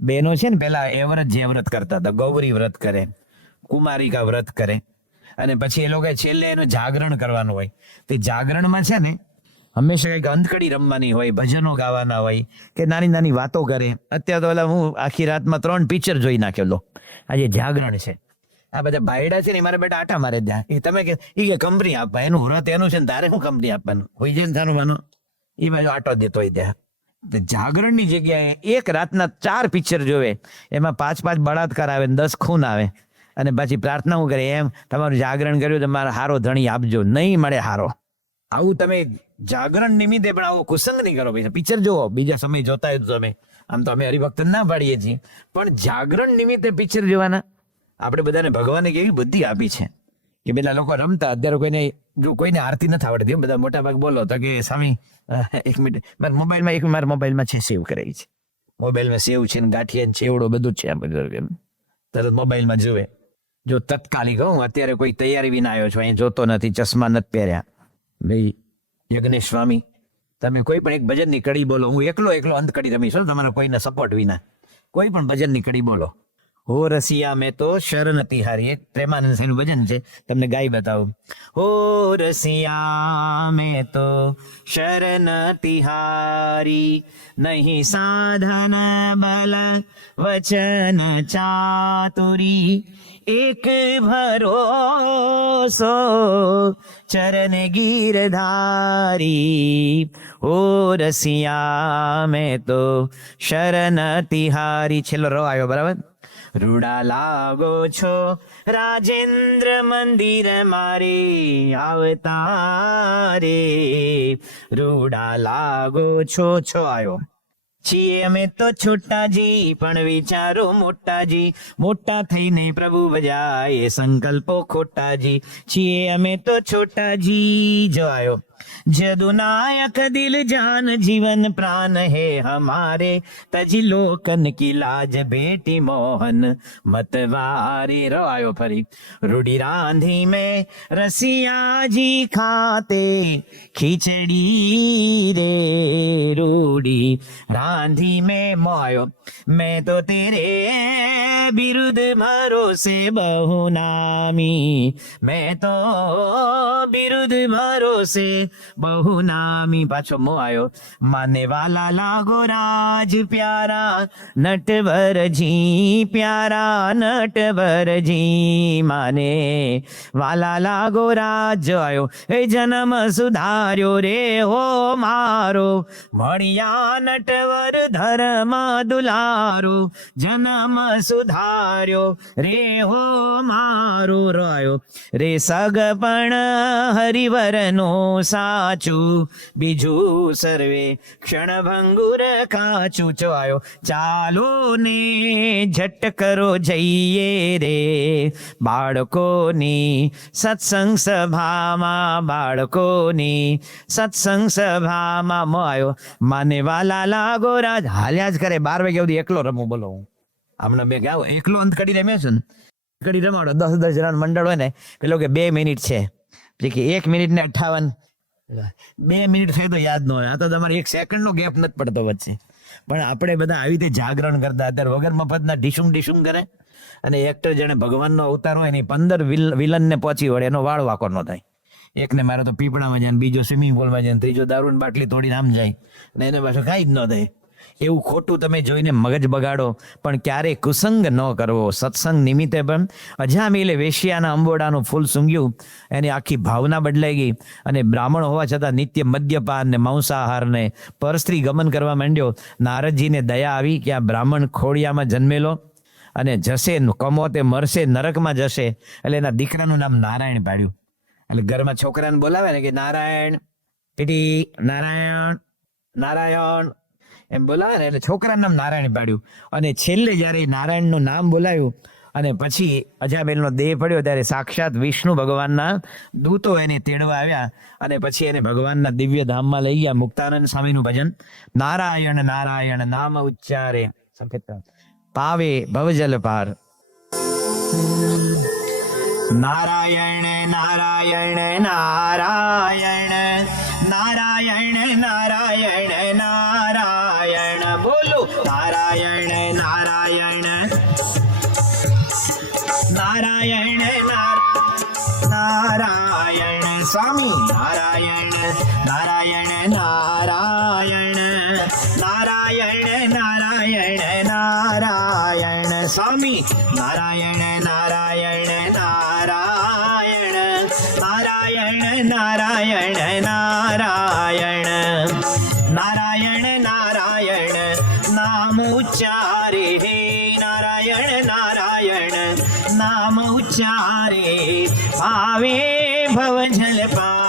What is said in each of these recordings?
બહેનો છે ને પેલા એવરત જે વ્રત કરતા હતા, ગૌરી વ્રત કરે, કુમારિકા વ્રત કરે, અને પછી એ લોકો છેલ્લે એનું જાગરણ કરવાનું હોય. તે જાગરણમાં છે ને હંમેશા કંઈક અંધકડી રમવાની હોય, ભજનો ગાવાના હોય, કે નાની નાની વાતો કરે. અત્યારે તો ઓલા હું આખી રાતમાં 3 પિક્ચર જોઈ નાખેલો. આજે જાગરણ છે, આ બધા ભાઈડા છે ને મારા બેટા આટા મારે ત્યાં. એ તમે કે કંપની આપવા, એનું વ્રત એનું છે ને તારે શું કંપની આપવાનું હોય છે ને થાનું, એ બાજુ આટો દેતો હોય ત્યાં. જાગરણની જગ્યાએ એક રાતના 4 પિક્ચર જોવે, એમાં 5 બળાત્કાર આવે, 10 ખૂન આવે, અને પછી પ્રાર્થના હું કરે, એમ તમારું જાગરણ કર્યું તમારે હારો ધણી આપજો, નહીં મળે હારો. આવું તમે જાગરણ નિમિત્તે પણ આવો કુસંગ નહીં કરો. ભાઈ પિક્ચર જોવો, બીજા સમય જોતા હોય તો તમે, આમ તો અમે હરિભક્ત ના પાડીએ છીએ, પણ જાગરણ નિમિત્તે પિક્ચર જોવાના. આપણે બધાને ભગવાને કેવી બુદ્ધિ આપી છે કે પેલા લોકો રમતા, અત્યારે કોઈને આરતી નથી આવડતી. બધા મોટા ભાગ બોલો તો કે સ્વામી 1 મિનિટ મારા મોબાઈલમાં છે, સેવ કરાવી છે, મોબાઈલમાં સેવ છે ને ગાંઠિયા ને ચેવડો બધું જ છે. આ બધું તરત મોબાઈલમાં જોવે. જો તત્કાલિક હું અત્યારે કોઈ તૈયારી વિના આવ્યો છું, અહીં જોતો નથી, ચશ્મા નથી પહેર્યા. ભાઈ યજ્ઞેશ સ્વામી, તમે કોઈ પણ એક ભજનની કડી બોલો, હું એકલો અંતકડી રમીશ, તમારા કોઈના સપોર્ટ વિના. કોઈ પણ ભજનની કડી બોલો. હો રસિયા મેં તો શરણ તિહારી, એક પ્રેમાનંદ સાંઈનું ભજન છે, તમને ગાઈ બતાવું. હો રસિયા મેં તો શરણ તિહારી, નહીં સાધન બલ વચન ચાતુરી, એક ભરોસો ચરણ ગીરધારી. હો રસિયા મેં તો શરણ તિહારી. છેલ્લો રો આવ્યો બરાબર. રૂડા લાગો છો રાજેન્દ્ર મંદિર મારે આવતારે, રૂડા લાગો છો આવ્યો. છીએ અમે તો છોટાજી પણ વિચારો મોટાજી, મોટા થઈને પ્રભુ ભજાય સંકલ્પો ખોટાજી. છીએ અમે તો છોટાજી જો આવ્યો. જદુ નાયક દિલ જાન જીવન प्राण है हमारे, तजी लोकन की लाज बेटी मोहन मतवारी. रो आयो फरी. रूडी रांधी में रसिया जी खाते खिचड़ी रे, रूडी रांधी में मोयो मैं तो तेरे बिरुद भरोसे बहु नामी, मैं तो बिरुद भरोसे बहु नामी. पाछो मो आयो. माने वाला लागो राज प्यारा, नटवर जी प्यारा, नटवर जी माने वाला लागो राज. जो आयो. ए जन्म सुधार्यो रे हो मारो, मणिया नटवर धर्म दुलारो, जन्म सुधार्यो रे हो मारो. रायो रे सगपण हरिवरनो સાચું, બીજું સર્વે ક્ષણભંગુર કાચું. ચો આયો. ચાલો ને ઝટ કરો જઈએ રે બાળકોની સત્સંગ સભામાં, બાળકોની સત્સંગ સભામાં. મો આવ્યો. માને વાલા લાગો રાજ. હાલ્યા જ કરે 12 વાગ્યા સુધી એકલો રમું. બોલો હમણાં બે ગયા એકલો અંત કડી રમ્યો છું ને, કડી રમાડો 10 જણા મંડળ હોય ને, પેલો કે 2 મિનિટ છે, પછી કે 1 મિનિટ ને 58, 2 મિનિટ થઈ તો યાદ ન હોય. આ તો તમારે 1 સેકન્ડનો ગેપ નથી પડતો વચ્ચે. પણ આપણે બધા આવી રીતે જાગરણ કરતા, અત્યારે વગર મફતના ડીશુમ કરે. અને એક્ટર જેને ભગવાનનો અવતાર હોય ને 15 વિલનને પહોંચી વળે, એનો વાળ વાકો ન થાય. એકને મારે તો પીપળામાં જાય, બીજો સ્વિમિંગ પુલમાં જાય, ત્રીજો દારૂની બાટલી તોડીને આમ જાય, અને એને પાછું કાંઈ જ ન થાય. એવું ખોટું તમે જોઈને મગજ બગાડો, પણ ક્યારેય કુસંગ ન કરવો. સત્સંગ નિમિત્તે પણ અજામિલે વેશ્યાના અંબોડાનું ફૂલ સૂંઘ્યું, એની આખી ભાવના બદલાઈ ગઈ, અને બ્રાહ્મણ હોવા છતાં નિત્ય મદ્યપાન ને માંસાહારને પરસ્ત્રી ગમન કરવા માંડ્યો. નારદજીને દયા આવી કે આ બ્રાહ્મણ ખોડિયામાં જન્મેલો અને જશે, કમોતે મરશે, નરકમાં જશે. એટલે એના દીકરાનું નામ નારાયણ પાડ્યું. એટલે ઘરમાં છોકરાને બોલાવે ને કે નારાયણ, પીટી નારાયણ, નારાયણ એમ બોલાવે ને, એટલે છોકરાનું નામ નારાયણ પાડ્યું. અને છેલ્લે જ્યારે નારાયણનું નામ બોલાવ્યું અને પછી અજામિલનો દેહ પડ્યો, ત્યારે સાક્ષાત વિષ્ણુ ભગવાનના દૂતો એને તેડવા આવ્યા, અને પછી એને ભગવાનના દિવ્ય ધામમાં લઈ ગયા. મુક્તાનંદ સ્વામીનું ભજન. નારાયણ નારાયણ નામ ઉચ્ચારે પાવે ભવજલ પાર. નારાયણ નારાયણ નારાયણ નારાયણ નારાયણ નારાયણ. બોલો નારાયણ નારાયણ. નારાયણ નારાયણ નારાયણ સ્વામી નારાયણ નારાયણ નારાયણ નારાયણ નારાયણ નારાયણ સ્વામી નારાયણ નારાયણ નારાયણ નારાયણ નારાયણ નારાયણ નારાયણ નારાયણ નામ ઉચ્ચારે હે નારાયણ નારાયણ નામ ઉચ્ચારે આવે ભવજલ પાર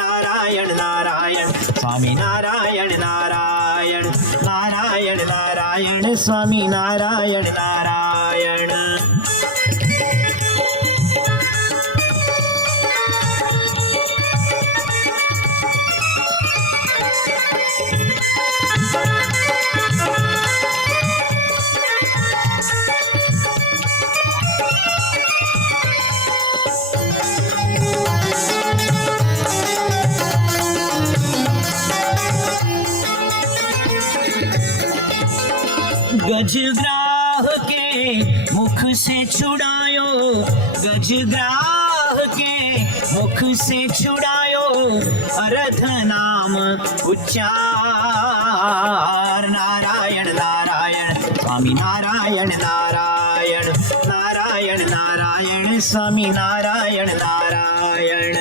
નારાયણ નારાયણ સ્વામી નારાયણ નારાયણ નારાયણ નારાયણ સ્વામી નારાયણ નારાયણ गजग्राह के मुख से छुड़ायो गजग्राह के मुख से छुड़ायो अर्थ नाम उच्चार नारायण नारायण स्वामी नारायण नारायण नारायण नारायण स्वामी नारायण नारायण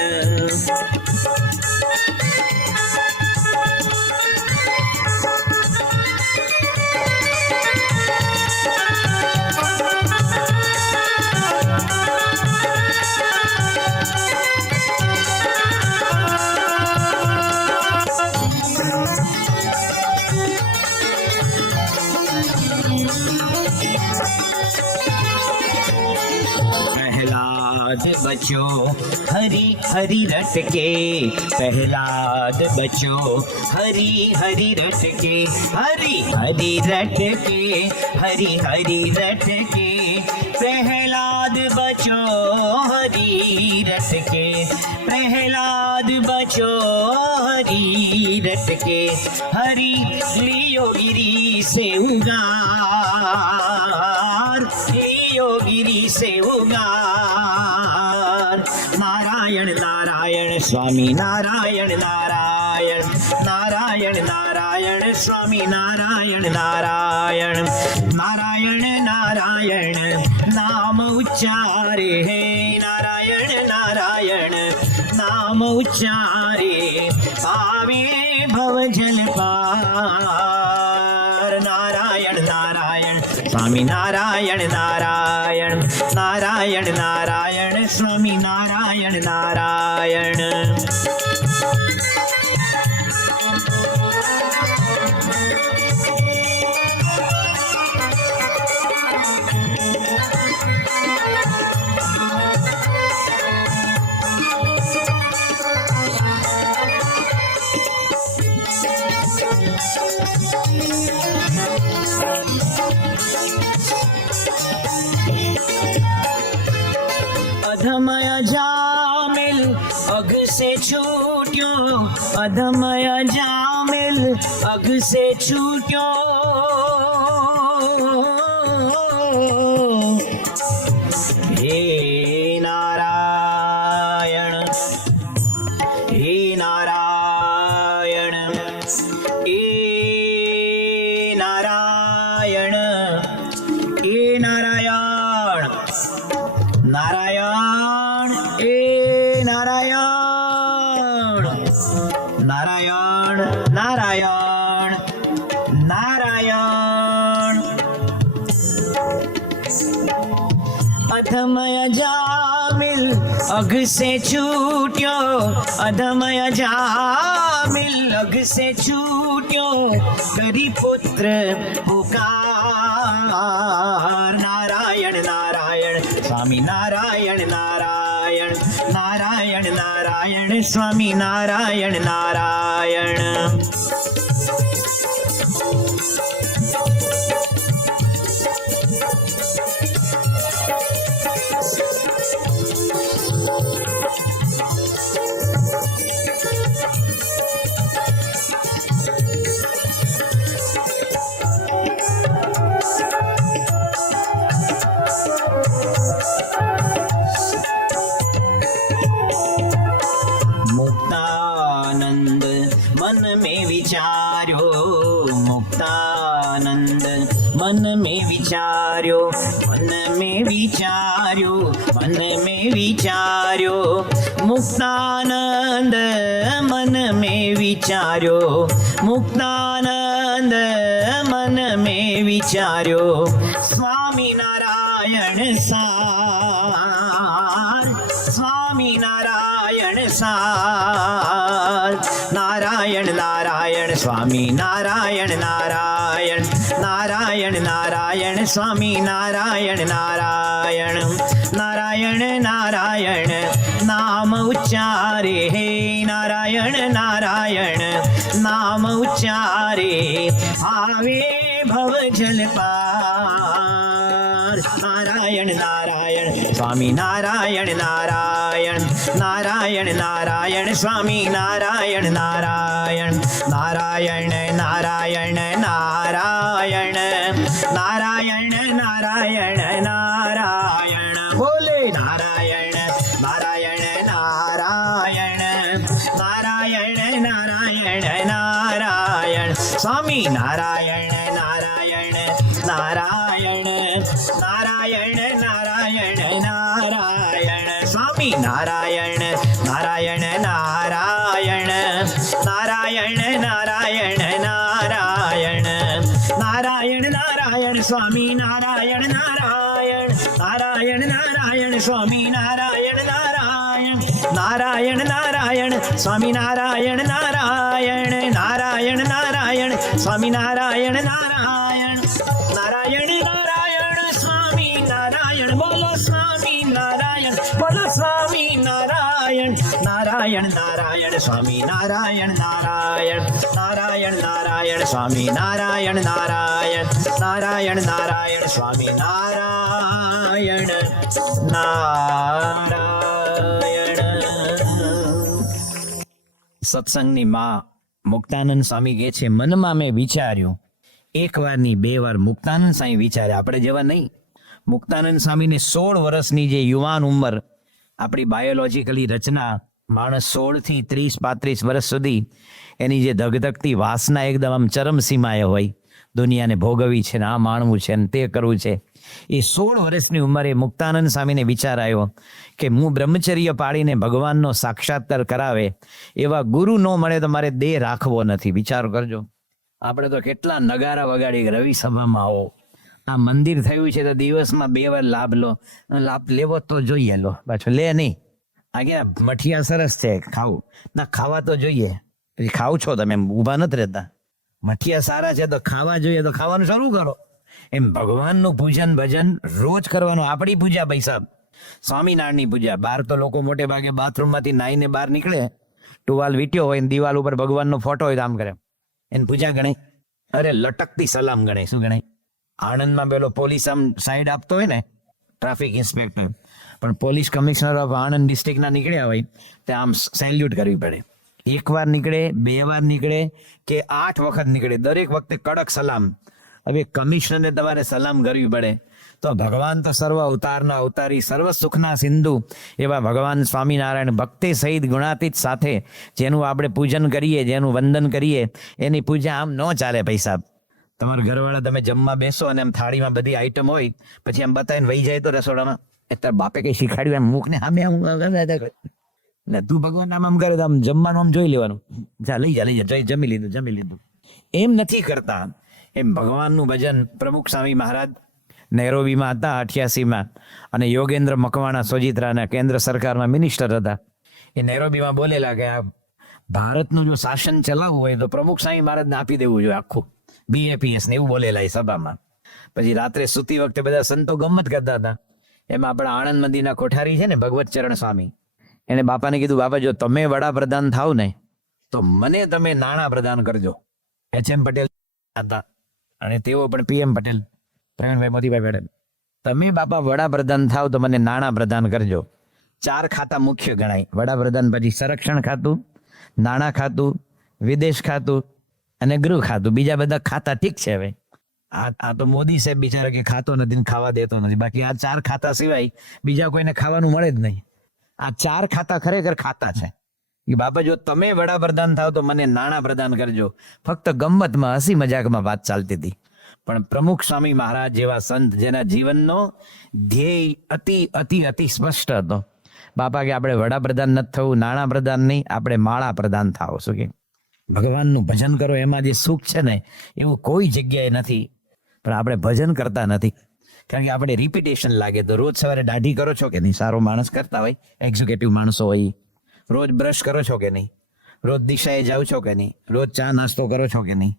प्रहलाद बचो हरि हरि रट के प्रहलाद बचो हरि हरि रट के हरि हरि रट के हरि हरि रट के प्रहलाद बचो हरि रट के प्रहलाद बचो हरि रट के हरि लियो गिरी से उगार लियो गिरी से उगार नारायण नारायण स्वामी नारायण नारायण नारायण नारायण स्वामी नारायण नारायण नारायण नारायण नाम उच्चारे हे नारायण नारायण नाम उच्चारे पावे भवजल पार नारायण नारायण स्वामी नारायण नारायण नारायण नारायण स्वामी नारायण नारायण अधमय जामिल अघ से छूट्यो अधमय जामिल अघ से छूट्यो हे नारायण हे नारायण हे नारायण हे नारायण नारायण ए नारायण नारायण नारायण नारायण अधमय जामिल अघ से छूट्यो अधमय जामिल अघ से छूट्यो करी पुत्र पुकार नारायण नारायण स्वामी नारायण नारायण नारायण नारायण स्वामी नारायण नारायण મુક્તાનંદ મન में વિચાર્યો, મન में વિચાર્યો, મન में વિચાર્યો, મુક્તાનંદ મન में વિચાર્યો, મુક્તાનંદ મન में વિચાર્યો, સ્વામિનારાયણ સાર, સ્વામિનારાયણ સાર, નારાયણ નારાયણ સ્વામી નારાયણ નારાયણ, નારાયણ નારાયણ સ્વામી નારાયણ નારાયણ, નારાયણ નારાયણ નામ ઉચ્ચારે, હે નારાયણ નારાયણ નામ ઉચ્ચારે, આવે ભવ જલ પાર, નારાયણ નારાયણ સ્વામી નારાયણ નારાયણ, નારાયણ નારાયણ સ્વામી નારાયણ નારાયણ, નારાયણ નારાયણ નારાયણ, નારાયણ નારાયણ નારાયણ, બોલે નારાયણ નારાયણ નારાયણ, નારાયણ નારાયણ નારાયણ, સ્વામી નારાયણ નારાયણ નારાયણ, નારાયણ નારાયણ નારાયણ, સ્વામી નારાયણ નારાયણ નારાયણ, નારાયણ નારાયણ નારાયણ, નારાયણ નારાયણ સ્વામી નારાયણ નારાયણ, નારાયણ નારાયણ સ્વામી નારાયણ નારાયણ, નારાયણ નારાયણ સ્વામી નારાયણ નારાયણ, નારાયણ નારાયણ સ્વામી નારાયણ નારાયણ, નારાયણ નારાયણ સ્વામી નારાયણ, બોલો સ્વામી નારાયણ, બોલો સ્વામી નારાયણ, નારાયણ નારાયણ સ્વામી નારાયણ નારાયણ, નારાયણ નારાયણ સ્વામી નારાયણ નારાયણ, નારાયણ નારાયણ સ્વામી નારાયણ નારાયણ. સત્સંગની માં મુક્તાનંદ સ્વામી કહે છે, મનમાં મેં વિચાર્યું, એક વાર ની બે વાર મુક્તાનંદ સ્વામી વિચારે, આપણે જેવા નહીં. મુક્તાનંદ સ્વામીને 16 વર્ષની જે યુવાન ઉંમર, આપણી બાયોલોજીકલી રચના, માણસ 16 થી 30-35 વર્ષ સુધી એની જે ધગધગતી વાસના એકદમ આમ ચરમસીમાએ હોય, દુનિયાને ભોગવવી છે ને આ માણવું છે ને તે કરવું છે. એ 16 વર્ષની ઉંમરે મુક્તાનંદ સ્વામીને વિચાર આવ્યો કે હું બ્રહ્મચર્ય પાડીને ભગવાનનો સાક્ષાત્કાર કરાવે એવા ગુરુ ન મળે તો મારે દેહ રાખવો નથી. વિચાર કરજો, આપણે તો કેટલા નગારા વગાડી રવિ સભામાં આવો, આ મંદિર થયું છે તો દિવસમાં 2 વાર લાભ લો, લાભ લેવો તો જોઈએ, લો પાછો લે નહીં. આ કે મઠિયા સરસ છે ખાવું ના, ખાવા તો જોઈએ. પછી ખાવ છો તમે, ઊભા નથી રહેતા. મઠિયા સારા છે તો ખાવા જોઈએ, તો ખાવાનું શરૂ કરો. એમ ભગવાનનું પૂજન ભજન રોજ કરવાનું. આપણી પૂજા પૈસા, સ્વામિનારાયણની પૂજા. બહાર તો લોકો મોટે ભાગે બાથરૂમમાંથી નાઈને બહાર નીકળે, ટુવાલ વીટ્યો હોય ને દિવાલ ઉપર ભગવાનનો ફોટો હોય તો આમ કરે, એને પૂજા ગણાય. અરે લટકતી સલામ ગણાય. શું ગણાય? આણંદમાં પેલો પોલીસ આમ સાઈડ આપતો હોય ને, ટ્રાફિક ઇન્સ્પેક્ટર, પણ પોલીસ કમિશનર ઓફ આણંદ ડિસ્ટ્રિક્ટના નીકળ્યા હોય તો આમ સેલ્યુટ કરવી પડે. 1 વાર નીકળે, 2 વાર નીકળે કે 8 વખત નીકળે, દરેક વખતે કડક સલામ. હવે કમિશનરને તમારે સલામ કરવી પડે તો ભગવાન તો સર્વ અવતારના અવતારી, સર્વ સુખના સિંધુ એવા ભગવાન સ્વામિનારાયણ ભક્તિ સહિત ગુણાતીત સાથે જેનું આપણે પૂજન કરીએ, જેનું વંદન કરીએ, એની પૂજા આમ ન ચાલે. પૈસા તમારા ઘરવાળા તમે જમવા બેસો અને આમ થાળીમાં બધી આઈટમ હોય, પછી આમ બતાવીને વહી જાય તો રસોડામાં, એ તાર બાપે કઈ શીખાડ્યું એમ મુખ ને સામે આમ ને તું ભગવાન આમ કરે તો આમ જમવાનું આમ જોઈ લેવાનું, જા લઈ જા જમી લીધું. એમ નથી કરતા. એમ ભગવાનનું ભજન. પ્રમુખ સ્વામી મહારાજ નૈરોબીમાં હતા 88માં, અને યોગેન્દ્ર મકવાણા સોજિત્રાના કેન્દ્ર સરકારમાં મિનિસ્ટર હતા. એ નૈરોબીમાં બોલેલા કે આ ભારતનું જો શાસન ચલાવવું હોય તો પ્રમુખ સ્વામી મહારાજને આપી દેવું જોઈએ આખું, BAPS ને એવું બોલેલા એ સભામાં. પછી રાત્રે સૂતી વખતે બધા સંતો ગમત કરતા હતા. એમાં આપણા આણંદ મંદિરના કોઠારી છે ને ભગવત ચરણ સ્વામી, એને બાપાને કીધું, બાપા જો તમે વડાપ્રધાન થાવ ને તો મને તમે નાણાં પ્રદાન કરજો. HM પટેલ હતા અને તેઓ પણ PM પટેલ, પ્રવીણભાઈ મોતીભાઈ પટેલ. તમે બાપા વડાપ્રધાન થાવ તો મને નાણાં પ્રદાન કરજો. 4 ખાતા મુખ્ય ગણાય વડાપ્રધાન પછી: સંરક્ષણ ખાતું, નાણાં ખાતું, વિદેશ ખાતું અને ગૃહ ખાતું. બીજા બધા ખાતા ઠીક છે. હવે આ તો મોદી સાહેબ બિચારા કે ખાતો નથી ને ખાવા દેતો નથી, બાકી આ 4 ખાતા સિવાય બીજા કોઈને ખાવાનું મળે જ નહીં. આ 4 ખાતા ખરેખર ખાતા છે કે બાપા જો તમે વડાપ્રધાન થાવ તો મને નાણાં પ્રદાન કરજો. ફક્ત ગમ્મતમાં, હસી મજાકમાં વાત ચાલતી હતી. પણ પ્રમુખ સ્વામી મહારાજ જેવા સંત જેના જીવનનો ધ્યેય અતિ અતિ અતિ સ્પષ્ટ હતો. બાપા કે આપણે વડાપ્રધાન નથી થવું, નાણાં પ્રધાન નહીં, આપણે માળા પ્રધાન થાવ. શું કે ભગવાનનું ભજન કરો, એમાં જે સુખ છે ને એવું કોઈ જગ્યાએ નથી. પણ આપણે ભજન કરતા નથી, કારણ કે આપણે રિપીટેશન લાગે. તો રોજ સવારે દાઢી કરો છો કે નહીં? સારો માણસ કરતા હોય, એક્ઝિક્યુટિવ માણસો હોય. રોજ બ્રશ કરો છો કે નહીં? રોજ દિશાએ જાઓ છો કે નહીં? રોજ ચા નાસ્તો કરો છો કે નહીં?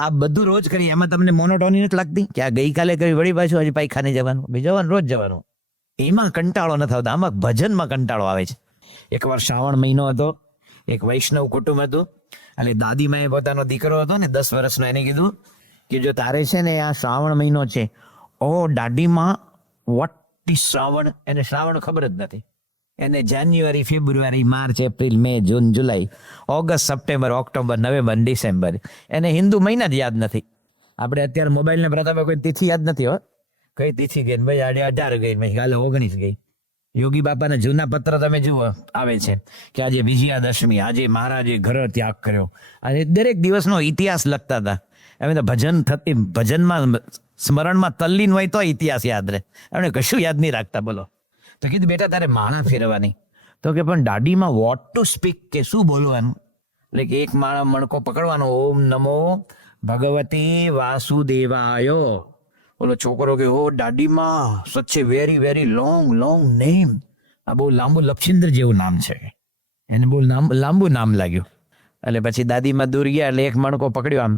આ બધું રોજ કરી, એમાં તમને મોનોટોની નથી લાગતી કે આ ગઈકાલે કરી વળી પાછું હજી પાયખાને જવાનું, બીજું જવાનું, રોજ જવાનું? એમાં કંટાળો નથી આવતો, આમાં ભજનમાં કંટાળો આવે છે. એકવાર શ્રાવણ મહિનો હતો, એક વૈષ્ણવ કુટુંબ હતું, એટલે દાદીમાએ પોતાનો દીકરો હતો ને 10 વર્ષનો, એને કીધું કે જો તારે છે ને આ શ્રાવણ મહિનો છે, ઓ દાદીમાં વોટ ઇઝ શ્રાવણ? એને શ્રાવણ ખબર જ નથી. એને January, February, March, April, May, June, July, August, September, October, November, December, એને હિન્દુ મહિના જ યાદ નથી. આપણે અત્યારે મોબાઈલને પ્રતાપે કોઈ તિથિ યાદ નથી. હો કઈ તિથિ ગઈ ભાઈ? આડે 18 ગઈ, ભાઈ કાલે 19 ગઈ. યોગી બાપાના જૂના પત્ર તમે જુઓ, આવે છે કે આજે વિજયાદશમી, આજે મહારાજે ઘર ત્યાગ કર્યો. અને દરેક દિવસનો ઇતિહાસ લખતા હતા. એમ તો ભજન થતી, ભજનમાં સ્મરણમાં તલ્લીન હોય તો ઇતિહાસ યાદ રહે. એમણે કશું યાદ નહીં રાખતા. બોલો. તો કીધું બેટા તારે માળા ફેરવાની. તો કે પણ દાઢીમાં વોટ ટુ સ્પીક, કે શું બોલવાનું? એટલે કે એક માળા મણકો પકડવાનો, ઓમ નમો ભગવતી વાસુદેવાય. બોલો છોકરો કે ઓ દાઢીમાં સચ એ વેરી વેરી લોંગ નેમ. આ બહુ લાંબુ લક્ષિન્દ્ર જેવું નામ છે, એને બહુ લાંબુ નામ લાગ્યું. એટલે પછી દાદીમાં દૂર ગયા, એટલે એક મણકો પકડ્યો આમ,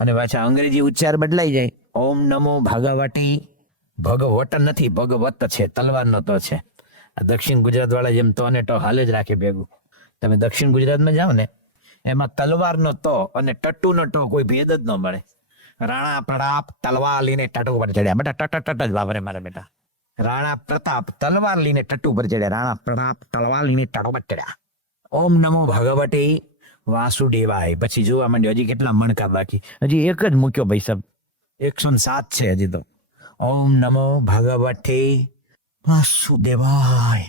અને પાછા અંગ્રેજી ઉચ્ચાર બદલાઈ જાય. ઓમ નમો ભગવતી, ભગવત નથી, ભગવત છે, તલવારનો તો છે. આ દક્ષિણ ગુજરાત વાળા જેમ તો ને તો હાલે જ રાખે ભેગું. તમે દક્ષિણ ગુજરાતમાં જાઓ ને, એમાં તલવારનો તો અને ટટ્ટુનો તો કોઈ ભેદ જ ન મળે. રાણા પ્રતાપ તલવાર લઈને ટટ્ટુ પર ચડ્યા. બેટા ટટ જ વાપરે મારા બેટા. રાણા પ્રતાપ તલવાર લઈને ટટ્ટુ પર ચડ્યા, રાણા પ્રતાપ તલવાર લઈને ટટ્ટુ પર ચડ્યા. ઓમ નમો ભગવતી વાસુદેવાય. પછી જોવા માંડ્યો, હજી કેટલા મણકા બાકી, હજી એક જ મૂક્યો ભાઈ સાહેબ, 107 છે હજી તો. ઓમ નમો ભગવતે વાસુદેવાય.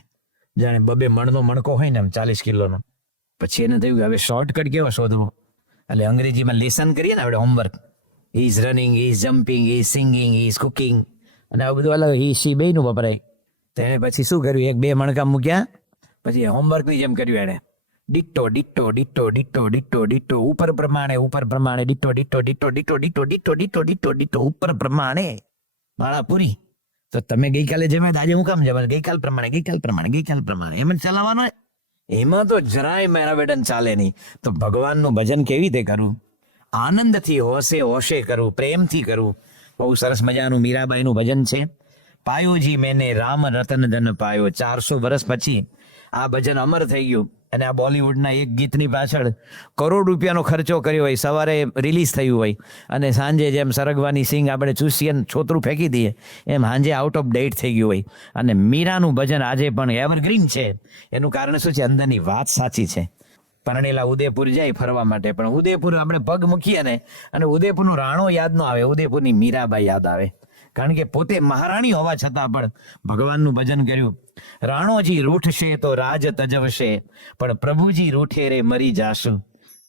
જાણે 2 મણનો મણકો હોય ને, 40 કિલોનો. પછી એને થયું કે હવે શોર્ટકટ કેવો શોધવો? એટલે અંગ્રેજીમાં લેસન કરીએ ને આપણે, homework. He is running, he is jumping, he is singing, he is cooking, અને આ બધું અલગ હી સી બેયનું વપરાય. તો એને પછી શું કર્યું? 1-2 મણકા મૂક્યા, પછી હોમવર્કની જેમ કર્યું એને. Ditto ditto ditto ditto ditto ditto, ઉપર પ્રમાણે ditto ditto ditto ditto ditto ditto ditto ditto ditto, ઉપર પ્રમાણે. માળા પૂરી. તો તમે ગઈકાલે જમ્યા, આજે હું કામ જવાનું? ગઈકાલ પ્રમાણે એમ જ ચલાવવાનો. એમાં તો જરાય મારા બેટન ચાલે નહીં. તો ભગવાનનું ભજન કેવી રીતે કરવું? આનંદથી, હોશે કરવું, પ્રેમથી કરવું. બહુ સરસ મજાનું મીરાબાઈનું ભજન છે. પાયોજી મેને રામ રતન ધન પાયો. 400 વર્ષ પછી આ ભજન અમર થઈ ગયું. અને આ બોલિવૂડના એક ગીતની પાછળ કરોડ રૂપિયાનો ખર્ચો કર્યો હોય, સવારે રિલીઝ થયું હોય, અને સાંજે જેમ સરગવાની સિંગ આપણે ચૂસીએ છોતરું ફેંકી દઈએ, એમ સાંજે આઉટ ઓફ ડેટ થઈ ગયું હોય. અને મીરાનું ભજન આજે પણ એવરગ્રીન છે. એનું કારણ શું છે? અંદરની વાત સાચી છે. પરણેલા ઉદયપુર જાય ફરવા માટે, પણ ઉદયપુર આપણે પગ મૂકીએ ને, અને ઉદયપુરનો રાણો યાદ ન આવે, ઉદયપુરની મીરાબાઈ યાદ આવે. કારણ કે પોતે મહારાણી હોવા છતાં પણ ભગવાનનું ભજન કર્યું. રાણોજી રૂઠશે તો રાજ તજવશે, પણ પ્રભુજી રૂઠે રે મરી જાશું.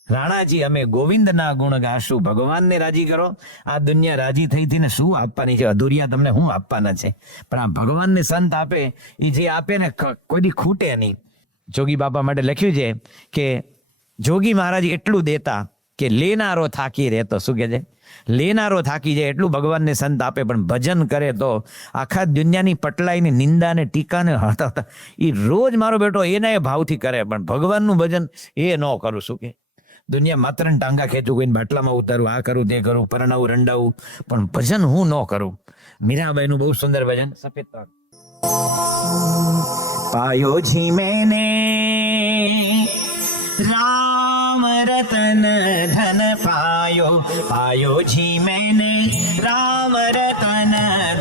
રાણાજી અમે ગોવિંદના ગુણ ગાશું. ભગવાનને રાજી કરો. આ દુનિયા રાજી થઈને શું આપવાની છે? અધૂરિયા તમને શું આપવાના છે? પણ આ ભગવાનને સંત આપે, એ જે આપે ને કોઈ ખૂટે નહીં. જોગી બાપા માટે લખ્યું છે કે જોગી મહારાજ એટલું દેતા કે લેનારો થાકી રહેતો. શું કે છે? લેનારો થાકી જાય એટલું ભગવાનને સંત આપે, પણ ભજન કરે તો આખા દુનિયાની પટલાઈની નિંદાને ટીકાને હતા એ રોજ મારો બેટો એના એ ભાવથી કરે, પણ ભગવાનનું ભજન એ ન કરું. શું કે દુનિયા માત્ર ટાંગા ખેંચું, કોઈને બાટલામાં ઉતારું, આ કરું તે કરું, પરણાવું રંડાવું, પણ ભજન હું ન કરું. મીરાબાઈનું બહુ સુંદર ભજન. સફેદ પાયો જી મેને राम रतन धन पायो जी मैंने राम रतन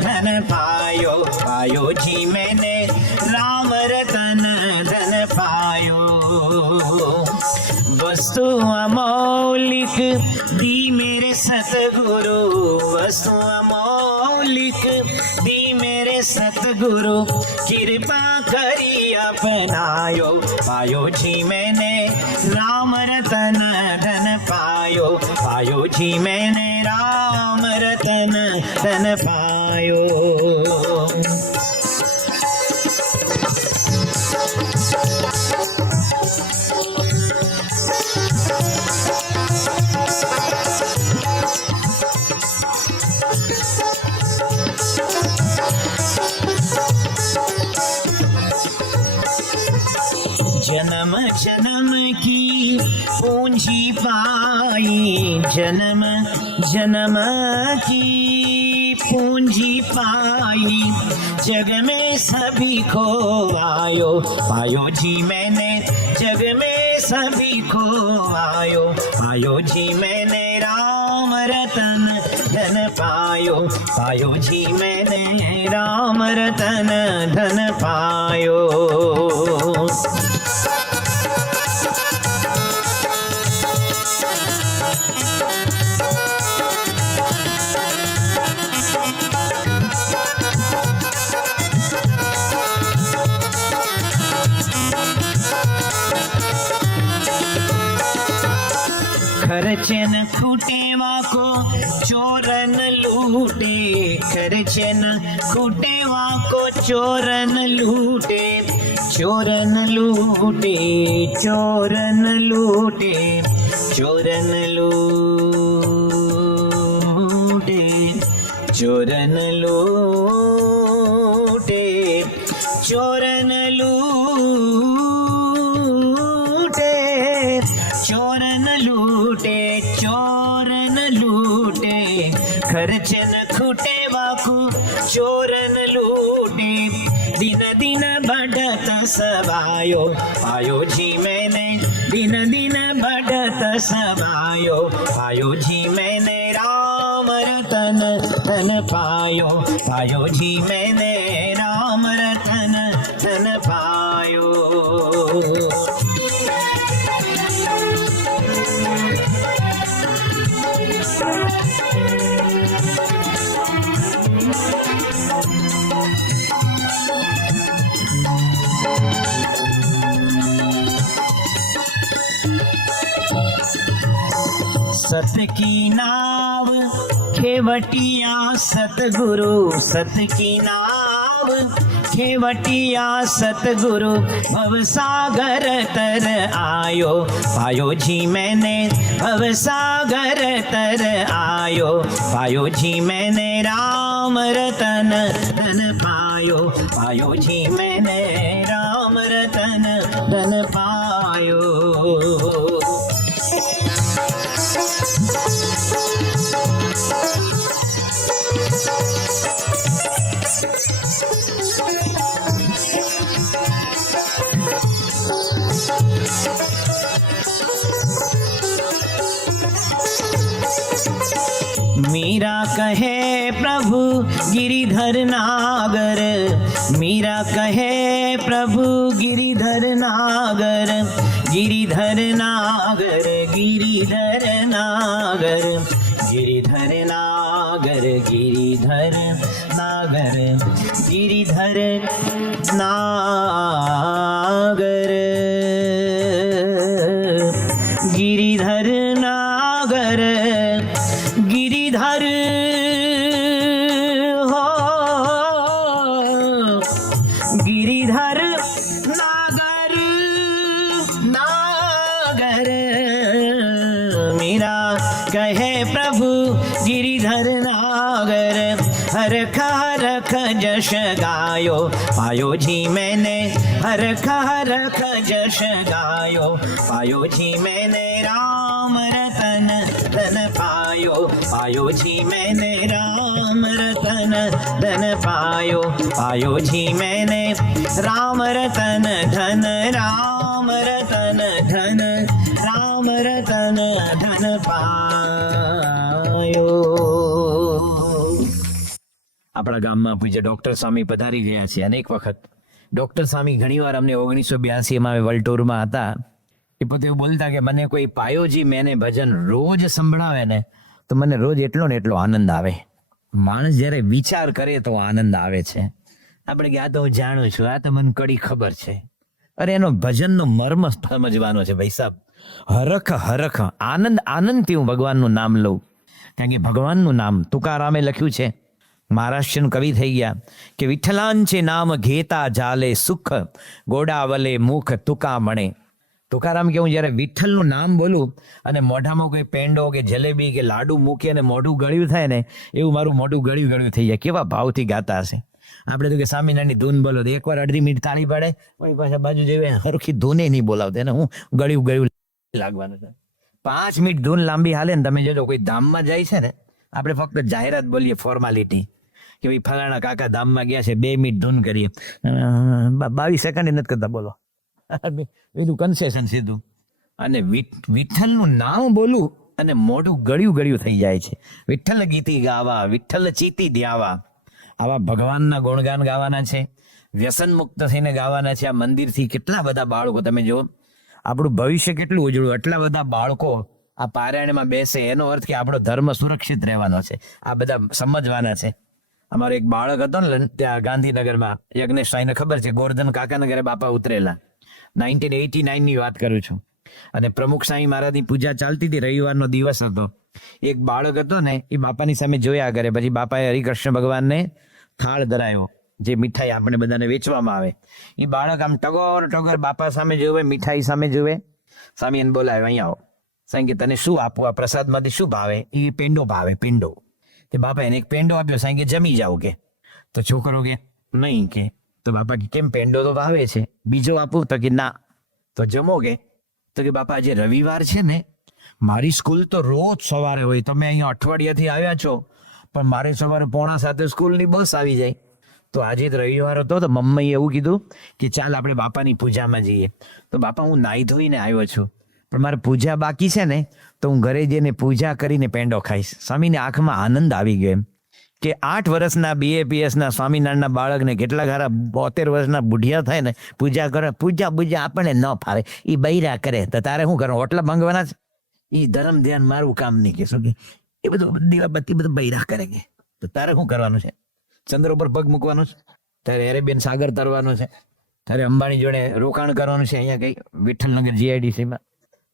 धन पायो जी मैंने राम रतन धन पायो। वस्तु अमौलिक दी मेरे सतगुरु, वस्तु अमौलिक दी मेरे सतगुरु, कृपा करी अपनायो। पायो जी मैंने राम रतन धन पायो जी मैंने राम रतन રતન ધન પાયો. जन्म जन्म की पूंजी पाई, जन्म जन्म की पूंजी पाई, जग में सभी को आयो पायो जी मैंने, जग में सभी को आयो पायो जी मैंने, राम रतन धन पायो पायो जी मैंने, राम रतन धन पायो. खर्चे न खूटे वाको चोरन लूटे, खर्चे न खूटे वाको चोरन लूटे, चोरन लूटे चोरन लूटे चोरन लूटे चोरन लूटे चोरन लूटे चोरन लूटे चोरन लूटे, खर्चन खूटे वाकू चोरन लूटे, दिन दिन बढ़त सवायो पायो जी मैंने, दिन दिन बढ़त सवायो पायो जी मैंने, राम रतन धन पायो पायो जी मैंने, राम रतन धन पायो. सत की नाव खेवटिया सतगुरु, सत की नाव खेवटिया सतगुरु, भवसागर तर आयो पायो जी मैंने, भवसागर तर आयो पायो जी मैंने, राम रतन धन पायो पायो जी मैंने, राम रतन धन पायो. मीरा कहे प्रभु गिरिधर नागर, मीरा कहे प्रभु गिरिधर नागर, गिरिधर नागर गिरिधर नागर गिरिधर नागर गिरिधर नागर गिरिधर नागर गिरिधर नागर गिरिधर हो गिरिधर नागर नागर, मीरा कहे प्रभु गिरिधर नागर, हरख हरख जश गायो पायो जी मैंने, हरख हरख जश गायो पायो जी मैंने, राम रतन धन पायो पायो जी मैंने, राम रतन धन पायो पायो जी मैंने, राम रतन धन राम रतन धन राम रतन धन पायो. આપણા ગામમાં પૂજ્ય ડોક્ટર સ્વામી પધારી ગયા છે અનેક વખત. ડોક્ટર સ્વામી ઘણીવાર અમને 1982માં વલટોરમાં હતા, એ પોતે એવું બોલતા કે મને કોઈ પાયોજી મેને ભજન રોજ સંભળાવે ને તો મને રોજ એટલો ને એટલો આનંદ આવે. માણસ જ્યારે વિચાર કરે તો આનંદ આવે છે. આપણે કે આ તો હું જાણું છું, આ તો મને કડી ખબર છે. અરે એનો ભજનનો મર્મ સમજવાનો છે ભાઈ સાહેબ. હરખ હરખ આનંદ આનંદથી હું ભગવાનનું નામ લઉં. કારણ કે ભગવાનનું નામ તુકારામે લખ્યું છે, મહારાષ્ટ્રીયન કવિ થઈ ગયા કે વિઠ્ઠલાંચે નામ ઘેતા જાલે સુખ ગોડાવલે મુખ તુકા મણે. તુકારામ કે હું જ્યારે વિઠ્ઠલનું નામ બોલું અને મોઢામાં કોઈ પેંડો કે જલેબી કે લાડુ મૂકી અને મોઢું ગળ્યું થાય ને એવું મારું મોઢું ગળ્યું થઈ જાય. કેવા ભાવથી ગાતા હશે. આપણે તો કે સ્વામિનારાયણની ધૂન બોલો તો એકવાર અડધી મિનિટ તાળી પાડે, વળી પાછા બાજુ જેવી હરખી ધૂને નહીં બોલાવતા એને હું ગળ્યું લાગવાનું છે. 5 મિનિટ ધૂન લાંબી હાલે ને તમે જોજો કોઈ ધામમાં જાય છે ને, આપણે ફક્ત જાહેરાત બોલીએ ફોર્માલિટી કે ભાઈ ફલાણા કાકા ધામમાં ગયા છે, 2 મિનિટ ધૂન કરીએ, 22 સેકન્ડ નથી કરતા બોલો, બીજું કન્સેશન સીધું. અને વિઠ્ઠલનું નામ બોલું અને મોઢું ગળ્યું થઈ જાય છે. વિઠ્ઠલ ગીતી ગાવા, વિઠ્ઠલ ચીતી ધ્યાવા, આવા ભગવાનના ગુણગાન ગાવાના છે, વ્યસન મુક્ત થઈને ગાવાના છે. આ મંદિરથી કેટલા બધા બાળકો તમે જો, આપણું ભવિષ્ય કેટલું ઉજળું. આટલા બધા બાળકો આ પારાયણમાં બેસે એનો અર્થ કે આપણો ધર્મ સુરક્ષિત રહેવાનો છે. આ બધા સમજવાના છે. અમારો એક બાળક હતો ને ત્યાં ગાંધીનગરમાં, યજ્ઞેશભાઈને ખબર છે, ગોરધન કાકાના ઘરે બાપા ઉતરેલા, 1989 ની વાત કરું છું. અને પ્રમુખ સાંઈ મહારાજની પૂજા ચાલતી હતી, રવિવારનો દિવસ હતો. એક બાળક હતો ને એ બાપાની સામે જોયા કરે, પછી બાપાએ હરિકૃષ્ણ ભગવાનને થાળ ધરાયો, જે મીઠાઈ આપણે બધાને વેચવામાં આવે. એ બાળક આમ ટગોર બાપા સામે જોવે, મીઠાઈ સામે જોવે. સ્વામી એને બોલાવ્યો, અહીંયા આવો. સાંઈ કે તને શું આપવું, આ પ્રસાદમાંથી શું ભાવે? એ પેંડો ભાવે, પેંડો. તે બાપા એને એક પેંડો આપ્યો. સાંઈ કે જમી જાવ કે. તો છોકરો કે નહીં કે. તો બાપા કે કેમ, પેંડો તો ભાવે છે, બીજો આપું? તો કે ના. તો જમો કે. તો કે બાપા આજે રવિવાર છે ને, મારી સ્કૂલ તો રોજ સવારે હોય, તમે અહીંયા અઠવાડિયાથી આવ્યા છો પણ મારે સવારે 6:45 સ્કૂલની બસ આવી જાય. તો આજે જ રવિવાર હતો તો મમ્મીએ એવું કીધું કે ચાલ આપણે બાપાની પૂજામાં જઈએ. તો બાપા હું નાહી ધોઈને આવ્યો છું પણ મારે પૂજા બાકી છે ને, તો હું ઘરે જઈને પૂજા કરીને પેંડો ખાઈશ. સ્વામીની આંખમાં આનંદ આવી ગયો એમ કે 8 વર્ષના BAPSના સ્વામિનારાયણના બાળકને કેટલા ઘણા 72 વર્ષના બુઢિયા થાય ને પૂજા કરે. પૂજા આપણને ન ફાવે, એ બૈરા કરે, તો તારે શું કરવાનું? હોટલા માંગવાના છે? એ ધર્મ ધ્યાન મારું કામ નહીં કે શું કે એ બધું દીવાબત્તી બધું બૈરા કરે કે. તો તારે શું કરવાનું છે? ચંદ્ર ઉપર પગ મૂકવાનું છે? તારે એરેબિયન સાગર તરવાનું છે? તારે અંબાણી જોડે રોકાણ કરવાનું છે અહીંયા કઈ વિઠ્ઠલનગર GIDCમાં?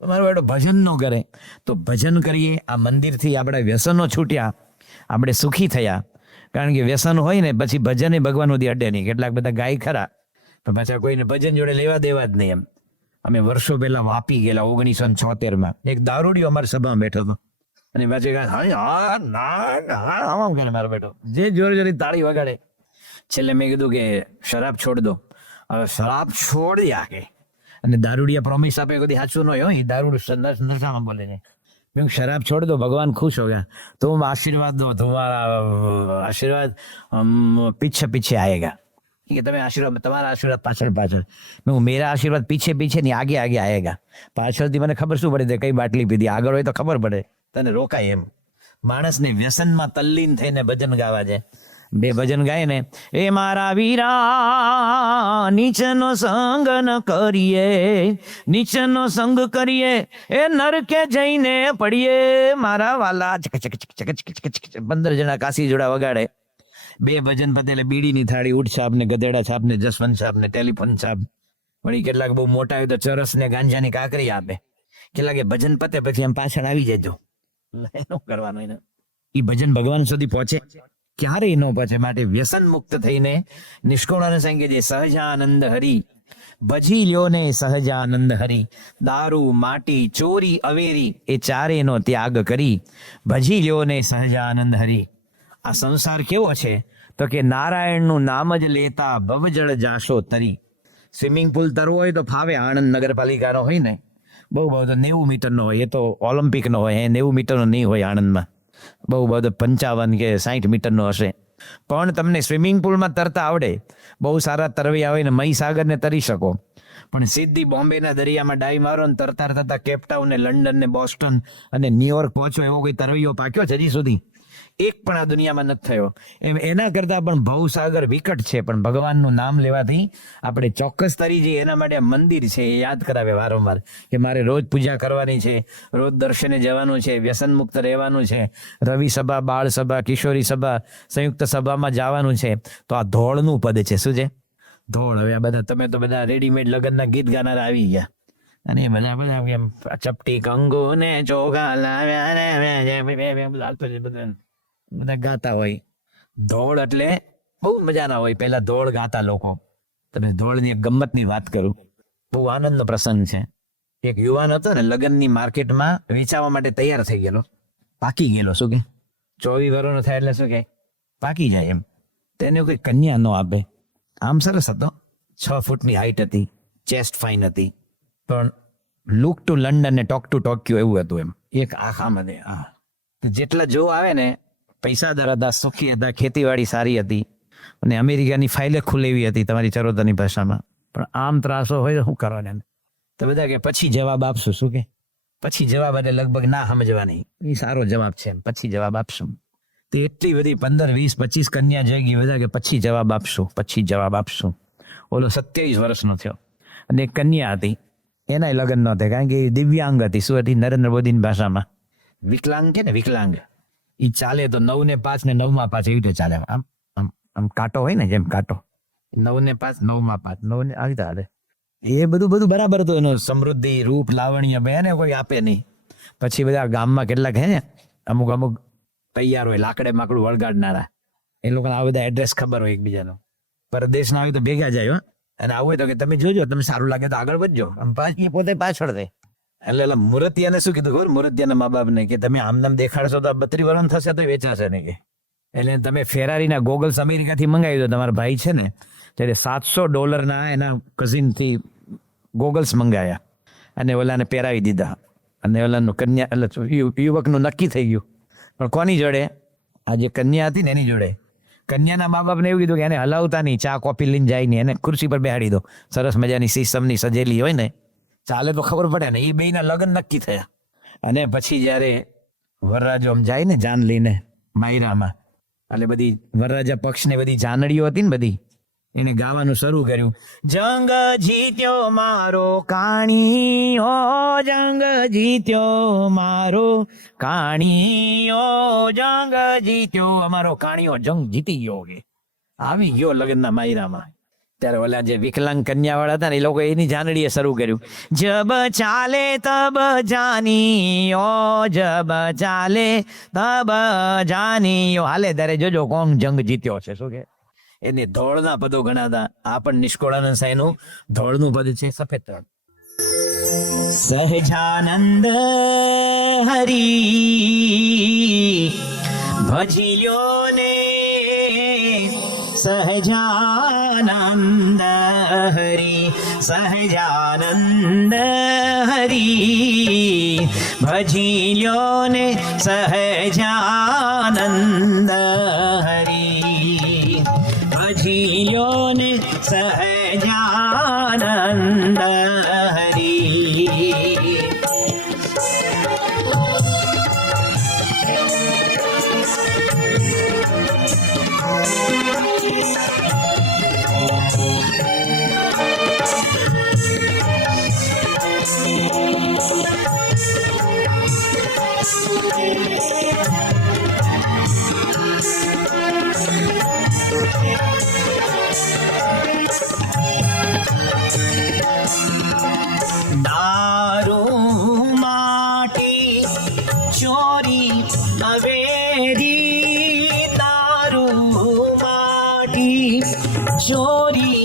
તમારો બેટો ભજન ન કરે તો ભજન કરીએ. આ મંદિરથી આપણા વ્યસનો છૂટ્યા, આપણે સુખી થયા. કારણ કે વ્યસન હોય ને પછી ભજન એ ભગવાન સુધી અડે નહીં. કેટલાક બધા ગાય ખરા પણ પાછા કોઈને ભજન જોડે લેવા દેવા જ નહીં. એમ અમે વર્ષો પહેલા વાપી ગયેલા 1976માં, એક દારૂડિયો અમારી સભામાં બેઠો હતો અને પાછી કરે મારો બેટો, જે જોરે તાળી વગાડે. છેલ્લે મેં કીધું કે શરાબ છોડ દો. હવે શરાબ છોડ્યા કે, અને દારૂડિયા પ્રોમિસ આપે કદી સાચું ન હોય, એ દારૂ નશામાં બોલે છે. મેં શરાબ છોડ દો, ભગવાન खुश हो गया, तो आशीर्वाद दो, तुम्हारा आशीर्वाद पीछे आएगा. कि તમે આશીર્વાદ, તમારા આશીર્વાદ પાછળ. મેં મેરા આશીર્વાદ પીછે નહીં, આગે આएगा. પાછળથી મને ખબર શું પડે કઈ બાટલી પીધી, આગળ હોય તો ખબર પડે, તને રોકાય એમ. માણસને વ્યસનમાં તલ્લીન થઈને ભજન ગાવા જાય. 2 ભજન ગાય ને, એ મારા વીરા નીચનો સંગ ન કરીએ, નીચનો સંગ કરીએ એ નરકે જઈને પડીએ. મારા વાલા 15 જણા કાશી જોડા વગાડે. 2 ભજન પતે એટલે બીડીની થાળી, ઊંટ છાપ ને ગધેડા છાપ ને જસવંત છાપ ને ટેલિફોન છાપ. વળી કેટલાક બહુ મોટા હોય તો ચરસ ને ગાંજાની કાકરી આપે. કેટલાક ભજન પતે પછી એમ પાછળ આવી જજો. એનું કરવાનું એને. એ ભજન ભગવાન સુધી પહોંચે ક્યારેય ન પહોંચે. માટે વ્યસન મુક્ત થઈને નિષ્કુળાને સંગે જે સહજાનંદ હરી ભજી લ્યો ને સહજાનંદ હરી. દારૂ, માટી, ચોરી, અવેરી એ ચારેયનો ત્યાગ કરી ભજી લ્યો ને સહજાનંદ હરી. આ સંસાર કેવો છે તો કે નારાયણનું નામ જ લેતા ભવજળ જાશો તરી. સ્વિમિંગ પુલ તરવો હોય તો ફાવે, આણંદ નગરપાલિકાનો હોય ને, બહુ તો 90 મીટરનો હોય, એ તો ઓલિમ્પિકનો હોય. 90 મીટરનો નહીં હોય આણંદમાં, બહુ 55 કે 60 મીટરનો હશે. પણ તમને સ્વિમિંગ પુલમાં તરતા આવડે, બહુ સારા તરવૈયા હોય ને મહીસાગરને તરી શકો. પણ સીધી બોમ્બેના દરિયામાં ડાઈ મારો ને તરતા કેપટાઉન ને લંડન ને બોસ્ટન અને ન્યુયોર્ક પહોંચો, એવો કોઈ તરવૈયો પાક્યો છે હજી સુધી? એક પણ આ દુનિયામાં નથી થયો. એના કરતા પણ ભવસાગર વિકટ છે. પણ ભગવાનનું નામ લેવાથી આપણે ચોક્કસ તરી જઈએ. એના માટે મંદિર છે એ યાદ કરાવે વારંવાર કે મારે રોજ પૂજા કરવાની છે, રોજ દર્શને જવાનું છે, વ્યસન મુક્ત રહેવાનું છે, રવિ સભા, બાળ સભા, કિશોરી સભા, સંયુક્ત સભામાં જવાનું છે. તો આ ધોળનું પદ છે. શું છે? ધોળ. હવે આ બધા તમે તો બધા રેડીમેડ લગ્નના ગીત ગાનારા આવી ગયા. અને એ બધા બધા એમ ચપટી કંગુ ને ચોખા લાવ્યા ને બધા ગાતા હોય. ધોળ એટલે બહુ મજાના હોય. પેલા ધોળ ગાતા લોકો. તમે ધોળની એક ગમ્મતની વાત કરું, બહુ આનંદનો પ્રસંગ છે. એક યુવાન હતો ને, લગ્નની માર્કેટમાં વેચાવા માટે તૈયાર થઈ ગયેલો, પાકી ગયેલો. શું કે 24 વર્ષનો થાય એટલે શું કે પાકી જાય એમ. તેને કોઈ કન્યા ન આપે. આમ સરસ હતો, 6 ફૂટની હાઈટ હતી, ચેસ્ટ ફાઇન હતી, પણ લુક ટુ લંડન ને ટોક ટુ ટોક્યો એવું હતું એમ. એક આખામ હતી. જેટલા જો આવે ને, પૈસાદાર હતા, સુખી હતા, ખેતીવાડી સારી હતી, અને અમેરિકાની ફાઇલે ખુલેવી હતી તમારી ચરોતરની ભાષામાં. પણ આમ ત્રાસો હોય તો શું કરવાના? તો બધા કે પછી જવાબ આપશું. શું કે પછી જવાબ? એટલે લગભગ ના સમજવા નહીં, એ સારો જવાબ છે એમ, પછી જવાબ આપશું. તે એટલી બધી 15, 20, 25 કન્યા જઈ ગઈ. બધા કે પછી જવાબ આપશું, પછી જવાબ આપશું. ઓલો 27 વર્ષનો થયો અને એક કન્યા હતી, એના લગ્ન ન થાય, કારણ કે એ દિવ્યાંગ હતી. શું હતી? નરેન્દ્ર મોદીની ભાષામાં વિકલાંગ કે ને, વિકલાંગ. એ ચાલે તો 9 ને 5 ને 9 માં 5 એવી રીતે ચાલે. આમ આમ આમ કાંટો હોય ને, જેમ કાંટો, 9 ને 5 9 માં 5 9 ને આવી રીતે હાલે. એ બધું બરાબર હતું. એનો સમૃદ્ધિ, રૂપ, લાવણ્ય એને કોઈ આપે નહીં. પછી બધા ગામમાં કેટલાક હે ને, અમુક તૈયાર હોય લાકડે માકડું વળગાડનારા, એ લોકોને આ બધા એડ્રેસ ખબર હોય એકબીજાનો. પરદેશના આવી તો ભેગા જાય હો. અને આવું હોય તો કે તમે જોજો, તમે સારું લાગે તો આગળ વધજો. એ પોતે પાછળ થાય. એટલે મુરતિયાને શું કીધું ખબર? મુરતિયાના મા બાપને કે તમે આમનામ દેખાડશો તો 32 વર્ષ થશે તો વેચાશે નહીં કે. એટલે તમે ફેરારીના ગોગલ્સ અમેરિકાથી મંગાવી દો. તમારા ભાઈ છે ને, ત્યારે $700 એના કઝિનથી ગોગલ્સ મંગાયા અને ઓલાને પહેરાવી દીધા. અને ઓલાનું કન્યા એટલે યુવકનું નક્કી થઈ ગયું. પણ કોની જોડે? આ જે કન્યા હતી ને એની જોડે. કન્યાના મા બાપને એવું કીધું કે એને હલાવતા નહીં, ચા કોફી લઈને જાય નહીં, એને ખુરશી પર બેહાડી દો. સરસ મજાની સીસમની સજેલી હોય ને, ચાલે તો ખબર પડે ને. એ બેયના લગ્ન નક્કી થયા. અને પછી જ્યારે વરરાજો આમ જાય ને જાન લઈને માયરામાં, એટલે બધી વરરાજા પક્ષને બધી જાનડીઓ હતી ને બધી, એને ગાવાનું શરૂ કર્યું. જંગ જીત્યો મારો કાણી, ઓ જંગ જીત્યો મારો કાણી, ઓ જંગ જીત્યો અમારો કાણીઓ જંગ જીતી ગયો. કે આવી ગયો લગ્નના માયરામાં. ત્યારે ઓલા જે વિકલાંગ કન્યા વાળા હતા ને, એ લોકો એની જાનડીએ શરૂ કર્યું. જબ ચાલે તબ જાની, ઓ જબ ચાલે તબ જાની, હાલે ત્યારે જોજો કોણ જંગ જીત્યો છે. શું કે એને ધોળના પદો ગણાતા. આ પણ નિષ્કોળાનંદ સાંઈનું ધોળનું પદ છે, સફેદ રણ. સહજાનંદ હરી ભજ્યો ને, સહજાનંદ હરી, સહજાનંદ હરી ભજ્યો ને, સહજાનંદ હરી ભજ્યો ને, સહજાનંદ હરી. દારૂ માટી ચોરી અવેરી, દારૂ માટી ચોરી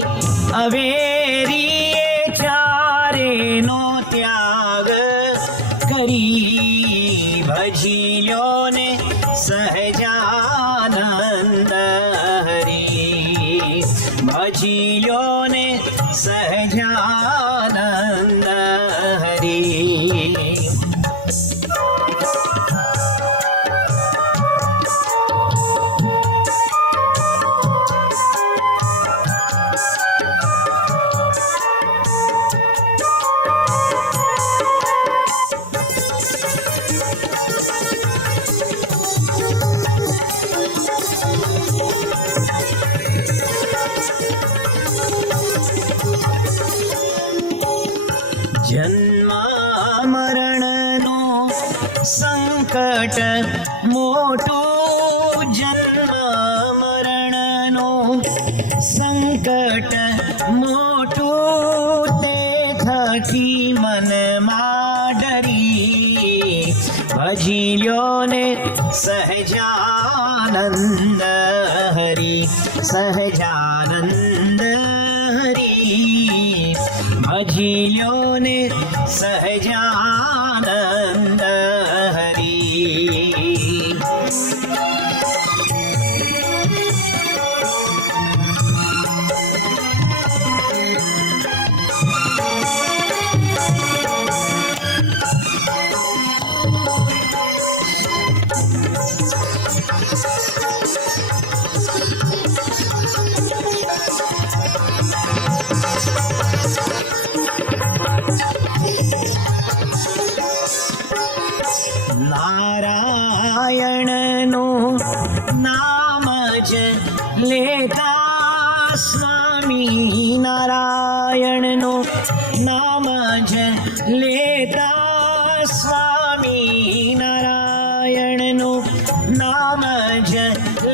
અવેરી, ચારે નો ત્યાગ કરી ભજ્યો ને, સહજાનંદ હરી ભજ્યો ને, સહજાનંદ હરી. જન્મ મરણનો સંકટ મોટું, જન્મ મરણનો સંકટ મોટું, તે રાખી મનમાં ડરી, ભજી લ્યો ને સહજાનંદ હરી, સહજાનંદ હરી, ભજી લ્યો ને સહજાનંદ હરી. નારાયણનું નામ જ લેતા સ્વામી, નારાયણનું નામ જ લેતા સ્વામી, નારાયણનું નામ જ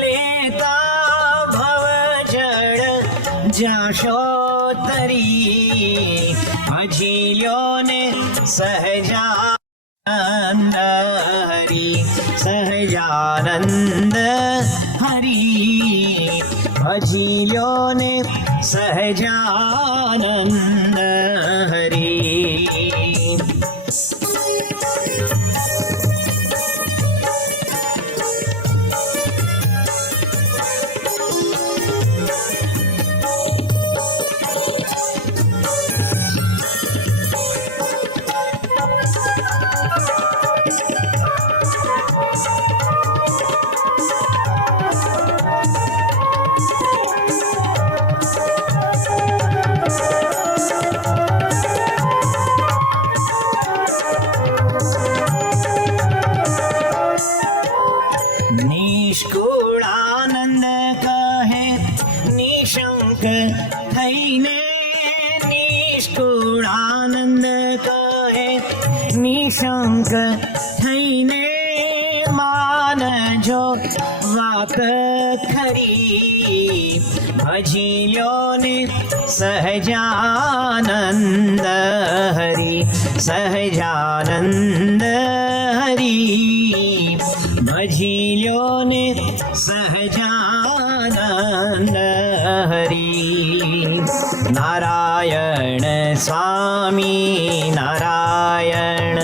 લેતા ભવ જળ જાશો તરી, ભજી લ્યો ને સહજાનંદ હરી, સહજાનંદ હરી, ભજી લ્યો ને સહજાનંદ હરી. નિષ્કુળાનંદ કહે નિશંક થઈને, નિષ્કુળાનંદ કહે નિશંક થઈને, માનજો વાત ખરી, ભજી લ્યો ને સહજાનંદ હરી, સહજાનંદ હરી, ભજી લ્યો ને સહજાનંદ હરી. નારાયણ સ્વામી નારાયણ,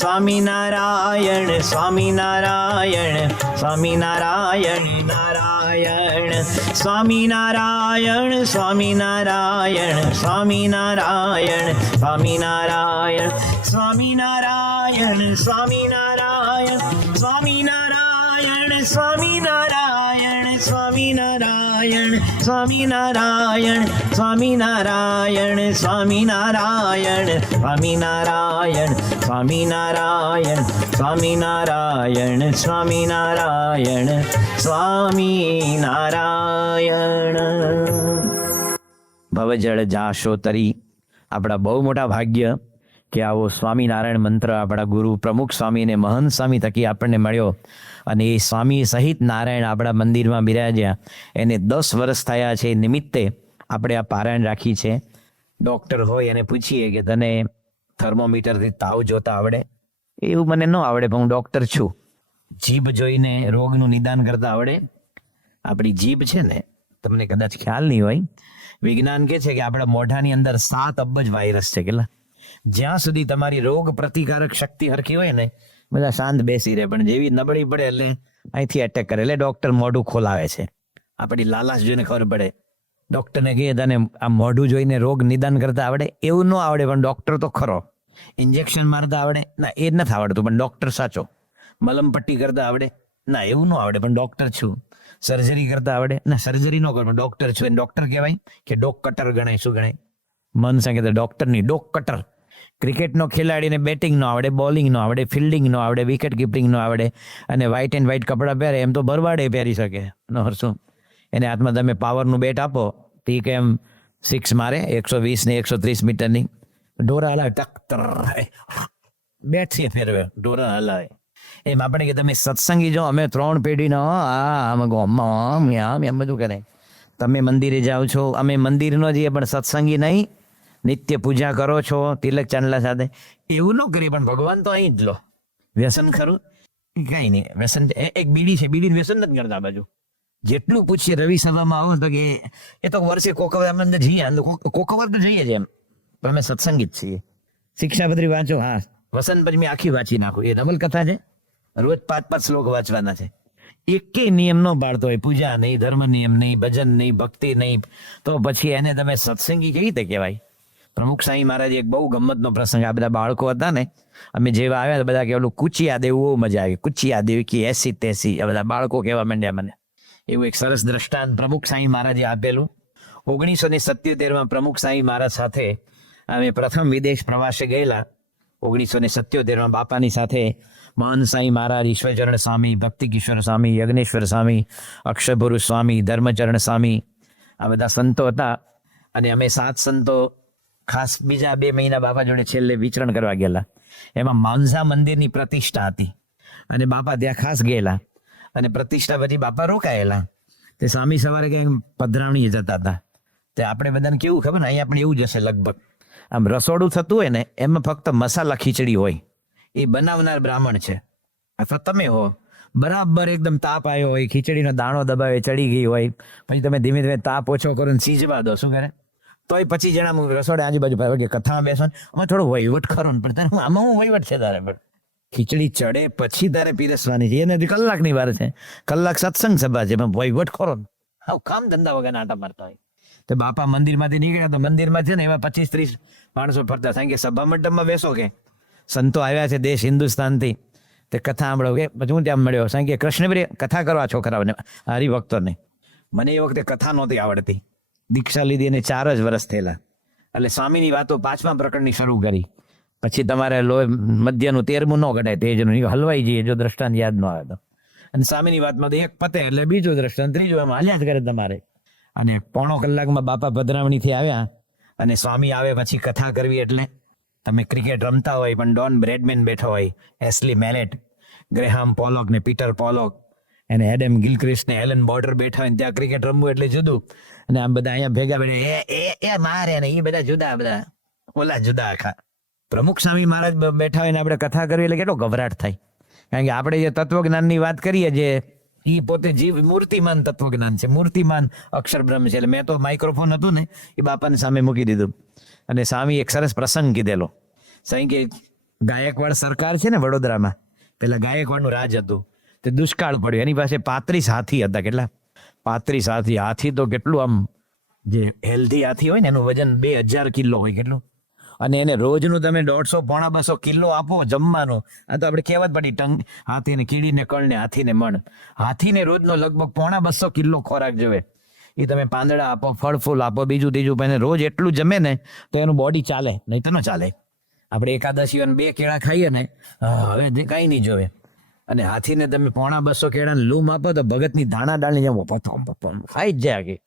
સ્વામી નારાયણ, સ્વામી નારાયણ, સ્વામી નારાયણ, નારાયણ સ્વામી નારાયણ, સ્વામી નારાયણ, સ્વામી નારાયણ, સ્વામી નારાયણ, સ્વામી નારાયણ, સ્વામી નારાયણ, સ્વામી નારાયણ, સ્વામી નારાયણ, સ્વામી નારાયણ, સ્વામી નારાયણ, સ્વામી નારાયણ, સ્વામી નારાયણ, સ્વામી નારાયણ, સ્વામી નારાયણ, સ્વામી નારાયણ, સ્વામી નારાયણ, સ્વામી નારાયણ. ભવજળ જાશો તરી. આપણા બહુ મોટા ભાગ્ય કે આવો સ્વામિનારાયણ મંત્ર આપણા ગુરુ પ્રમુખ સ્વામી અને મહંત સ્વામી થકી આપણને મળ્યો, અને એ સ્વામી સહિત નારાયણ આપણા મંદિરમાં બિરાજ્યા. એને 10 વર્ષ થયા છે. નિમિત્તે આપણે આ પારાયણ રાખી છે. ડૉક્ટર હોય એને પૂછીએ કે તને થર્મોમીટરથી તાવ જોતા આવડે? એવું મને ન આવડે, પણ હું ડૉક્ટર છું. જીભ જોઈને રોગનું નિદાન કરતા આવડે? આપણી જીભ છે ને, તમને કદાચ ખ્યાલ નહીં હોય, વિજ્ઞાન કહે છે કે આપણા મોઢાની અંદર 7 અબજ વાયરસ છે. કેટલા? જ્યાં સુધી તમારી રોગ પ્રતિકારક શક્તિ હરખી હોય ને, બધા શાંત બેસી રહે, પણ જેવી નબળી પડે એટલે અહીંથી એટેક કરે. એટલે ડૉક્ટર મોઢું ખોલાવે છે. આપણી લાલાશ જોઈને ખબર પડે. ડૉક્ટરને કહે તને આ મોઢું જોઈને રોગ નિદાન કરતા આવડે? એવું ન આવડે, પણ ડૉક્ટર તો ખરો. ઇન્જેક્શન મારતા આવડે? ના, એ નથી આવડતું, પણ ડૉક્ટર સાચો. મલમ પટ્ટી કરતા આવડે? ના, એવું ન આવડે, પણ ડૉક્ટર છું. સર્જરી કરતા આવડે? ના, સર્જરી ન કરું, પણ ડૉક્ટર છું. એને ડૉક્ટર કહેવાય કે ડોક કટર ગણાય? શું ગણાય? મન સંગે ડૉક્ટરની ડોક કટર. ક્રિકેટનો ખેલાડીને બેટિંગ ન આવડે, બોલિંગ ન આવડે, ફિલ્ડિંગ ન આવડે, વિકેટ કીપિંગ ન આવડે, અને વ્હાઇટ એન્ડ વ્હાઇટ કપડાં પહેરે, એમ તો ભરવાડે પહેરી શકે. શું એને હાથમાં તમે પાવરનું બેટ આપો તો એ કેમ 6 મારે 120 ને 130 મીટરની? ઢોરા હલાવે, ટક બેટથી ફેરવે, ઢોરા હલાવે. એમ આપણે કે તમે સત્સંગી જો, અમે 3 પેઢીનો એમ બધું કરે. તમે મંદિરે જાઓ છો, અમે મંદિર ન જઈએ, પણ સત્સંગી નહીં. નિત્ય પૂજા કરો છો તિલક ચાંદલા સાથે, એવું ન કરીએ. પણ ભગવાન તો અહીં જ લો. વ્યસન ખરું કઈ નહીં. વ્યસન એક બીડી છે, બીડી વ્યસન નથી કરતા. આ બાજુ જેટલું પૂછીએ રવિ સભામાં આવો તો કે એ તો વર્ષે કોકવાર અમે અંદર જઈએ, કોકવાર તો જઈએ જ એમ, પણ અમે સત્સંગી જ છીએ. શિક્ષાપત્રી વાંચો, હા વસંત પંચમી આખી વાંચી નાખો, એ ડબલ કથા છે. રોજ 5-5 શ્લોક વાંચવાના છે. એકે નિયમ ન પાડતો હોય, પૂજા નહીં, ધર્મ નિયમ નહીં, ભજન નહીં, ભક્તિ નહીં, તો પછી એને તમે સત્સંગી કેવી રીતે કહેવાય? પ્રમુખ સાંઈ મહારાજ એક બહુ ગમતનો પ્રસંગ, આ બધા બાળકો હતા ને, અમે જેવા આવ્યા બધા કે ઓલું કુચિયા દેવું, બહુ મજા આવી. કુચિયા દેવી કે 80-83 આ બધા બાળકો કહેવા માંડ્યા મને. એવું એક સરસ દ્રષ્ટાંત પ્રમુખ સાંઈ મહારાજે આપેલું. 1977 પ્રમુખ સાંઈ મહારાજ સાથે અમે પ્રથમ વિદેશ પ્રવાસે ગયેલા. 1977 બાપાની સાથે મહાન સાંઈ મહારાજ, ઈશ્વરચરણ સ્વામી, ભક્તિ કિશોર સ્વામી, યજ્ઞેશ્વર સ્વામી, અક્ષરપુરુષ સ્વામી, ધર્મચરણ સ્વામી, આ બધા સંતો હતા. અને અમે 7 સંતો ખાસ બીજા 2 મહિના બાપા જોડે છેલ્લે વિચરણ કરવા ગયેલા. એમાં માનસા મંદિરની પ્રતિષ્ઠા હતી અને બાપા ત્યાં ખાસ ગયેલા. અને પ્રતિષ્ઠા પછી બાપા રોકાયેલા. તે સ્વામી સવારે ક્યાંક પધરાવણી જતા હતા. તે આપણે બધાને કેવું ખબર ને, અહીંયા પણ એવું જ હશે લગભગ. આમ રસોડું થતું હોય ને, એમાં ફક્ત મસાલા ખીચડી હોય, એ બનાવનાર બ્રાહ્મણ છે અથવા તમે હો. બરાબર એકદમ તાપ આવ્યો હોય, ખીચડીનો દાણો દબાવે ચડી ગઈ હોય, પછી તમે ધીમે ધીમે તાપ ઓછો કરો ને સીજવા દો. શું કરે? તોય 25 જણા રસોડે આજુબાજુ કે કથા બેસો, આમાં થોડો વહીવટ ખરો ને, પણ તારે આમાં હું વહીવટ છે તારે? પણ ખીચડી ચડે પછી તારે પીરસવાની છે, એને કલાકની વાર છે, કલાક સત્સંગ સભા છે, પણ વહીવટ ખરો ને. હા, કામ ધંધા વગર આટા મારતા હોય. તો બાપા મંદિરમાંથી નીકળ્યા તો મંદિરમાં છે ને એવા 25-30 માણસો ફરતા થાય કે સભા મંડપમાં બેસો કે સંતો આવ્યા છે દેશ હિન્દુસ્તાનથી, તે કથા સાંભળો કે પછી હું ત્યાં મળ્યો. સાંઈ કે કૃષ્ણપ્રિય કથા કરવા છોકરાઓને, હરિભક્તોને. મને એ વખતે કથા નહોતી આવડતી, દીક્ષા લીધી અને 4 જ વર્ષ થયેલા. એટલે સ્વામીની વાતો 5મા પ્રકરણની શરૂ કરી. પછી તમારે મધ્યનું 13મું ન ઘટાય, તેજનું હલવાઈ જઈએ જો દ્રષ્ટાંત યાદ ન આવે તો. અને સ્વામીની વાતમાં તો એક પતે એટલે બીજું દ્રષ્ટાંત, ત્રીજું, એમ હાલ્યા જ કરે તમારે. અને 1.5 કલાકમાં બાપા પધરાવણીથી આવ્યા. અને સ્વામી આવે પછી કથા કરવી એટલે તમે ક્રિકેટ રમતા હોય પણ ડોન બ્રેડમેન બેઠો હોય, એસ્લી મેલેટ, ગ્રેહામ પોલોક ને પીટર પોલોક અને એડમ ગિલક્રિસ્ટ ને એલન બોર્ડર બેઠા હોય, ત્યાં ક્રિકેટ રમવું એટલે જુદું. અને આમ બધા અહીંયા ભેગા બેઠા એ મારે ને એ બધા જુદા, બધા ઓલા જુદા આખા. પ્રમુખ સ્વામી મહારાજ બેઠા હોય ને આપણે કથા કરવી એટલે કેટલો ગભરાટ થાય. કારણ કે આપણે જે તત્વજ્ઞાનની વાત કરીએ, જે એ પોતે જીવ મૂર્તિમાન તત્વજ્ઞાન છે, મૂર્તિમાન અક્ષર બ્રહ્મ છે. એટલે મેં તો માઇક્રોફોન હતું ને એ બાપાની સામે મૂકી દીધું. અને સ્વામી એક સરસ પ્રસંગ કીધેલો. સાંઈ કે ગાયકવાડ સરકાર છે ને વડોદરામાં, પેલા ગાયકવાડનું રાજ હતું, તે દુષ્કાળ પડ્યો. એની પાસે 35 હાથી હતા. કેટલા? 35 હાથી. હાથી તો કેટલું આમ, જે હેલ્ધી હાથી હોય ને એનું વજન 2000 કિલો હોય. કેટલું? અને એને રોજનું તમે 150-200 કિલો આપો જમવાનું. આ તો આપણે કહેવત પડી, હાથીને કીડીને કળને હાથીને મણ. હાથીને રોજનો લગભગ 250 કિલો ખોરાક જોવે. એ તમે પાંદડા આપો, ફળ ફૂલ આપો, બીજું ત્રીજું, પણ રોજ એટલું જમે ને તો એનું બોડી ચાલે, નહીં તો ન ચાલે. આપણે એકાદશી 2 કેળા ખાઈએ ને, હવે કાંઈ નહીં જોવે. અને હાથીને તમે 250 કેળાને લૂમ આપો તો ભગતની ધાણા ડાળની જેમ ખાઈ જ જાય.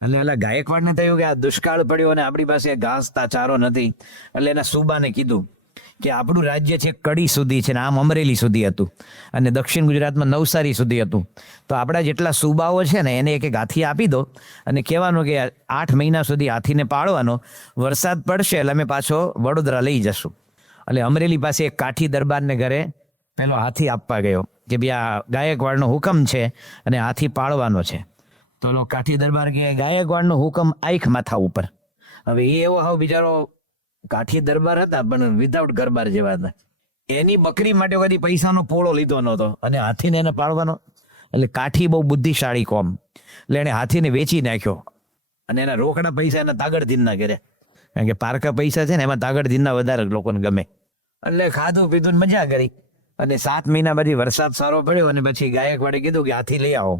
એટલે એટલે ગાયકવાડને થયું કે આ દુષ્કાળ પડ્યો અને આપણી પાસે ઘાસ ચારો નથી. એટલે એના સુબાને કીધું કે આપણું રાજ્ય છે કડી સુધી છે ને, આમ અમરેલી સુધી હતું, અને દક્ષિણ ગુજરાતમાં નવસારી સુધી હતું. તો આપણા જેટલા સુબાઓ છે ને એને એક હાથી આપી દો અને કહેવાનું કે 8 મહિના સુધી હાથીને પાળવાનો, વરસાદ પડશે એટલે અમે પાછો વડોદરા લઈ જશું. એટલે અમરેલી પાસે એક કાઠી દરબારને ઘરે પેલો હાથી આપવા ગયો કે ભાઈ આ ગાયકવાડનો હુકમ છે અને હાથી પાળવાનો છે. તો કાઠી દરબાર કે ગાયકવાડનો હુકમ આંખ માથા ઉપર. હવે એ એવો હાવ બિચારો કાઠી દરબાર હતા પણ વિધાઉટ ગરબાર જેવા હતા. એની બકરી માટે કદી પૈસાનો પોળો લીધો નહોતો અને હાથીને એને પાળવાનો. એટલે કાઠી બહુ બુદ્ધિશાળી કોમ, એટલે એને હાથીને વેચી નાખ્યો અને એના રોકડા પૈસા એના તાગડધીનના કર્યા. કારણ કે પારકા પૈસા છે ને એમાં તાગડધીનના વધારે લોકોને ગમે. એટલે ખાધું પીધું મજા કરી. અને 7 મહિના પછી વરસાદ સારો પડ્યો અને પછી ગાયકવાડે કીધું કે હાથી લઈ આવો.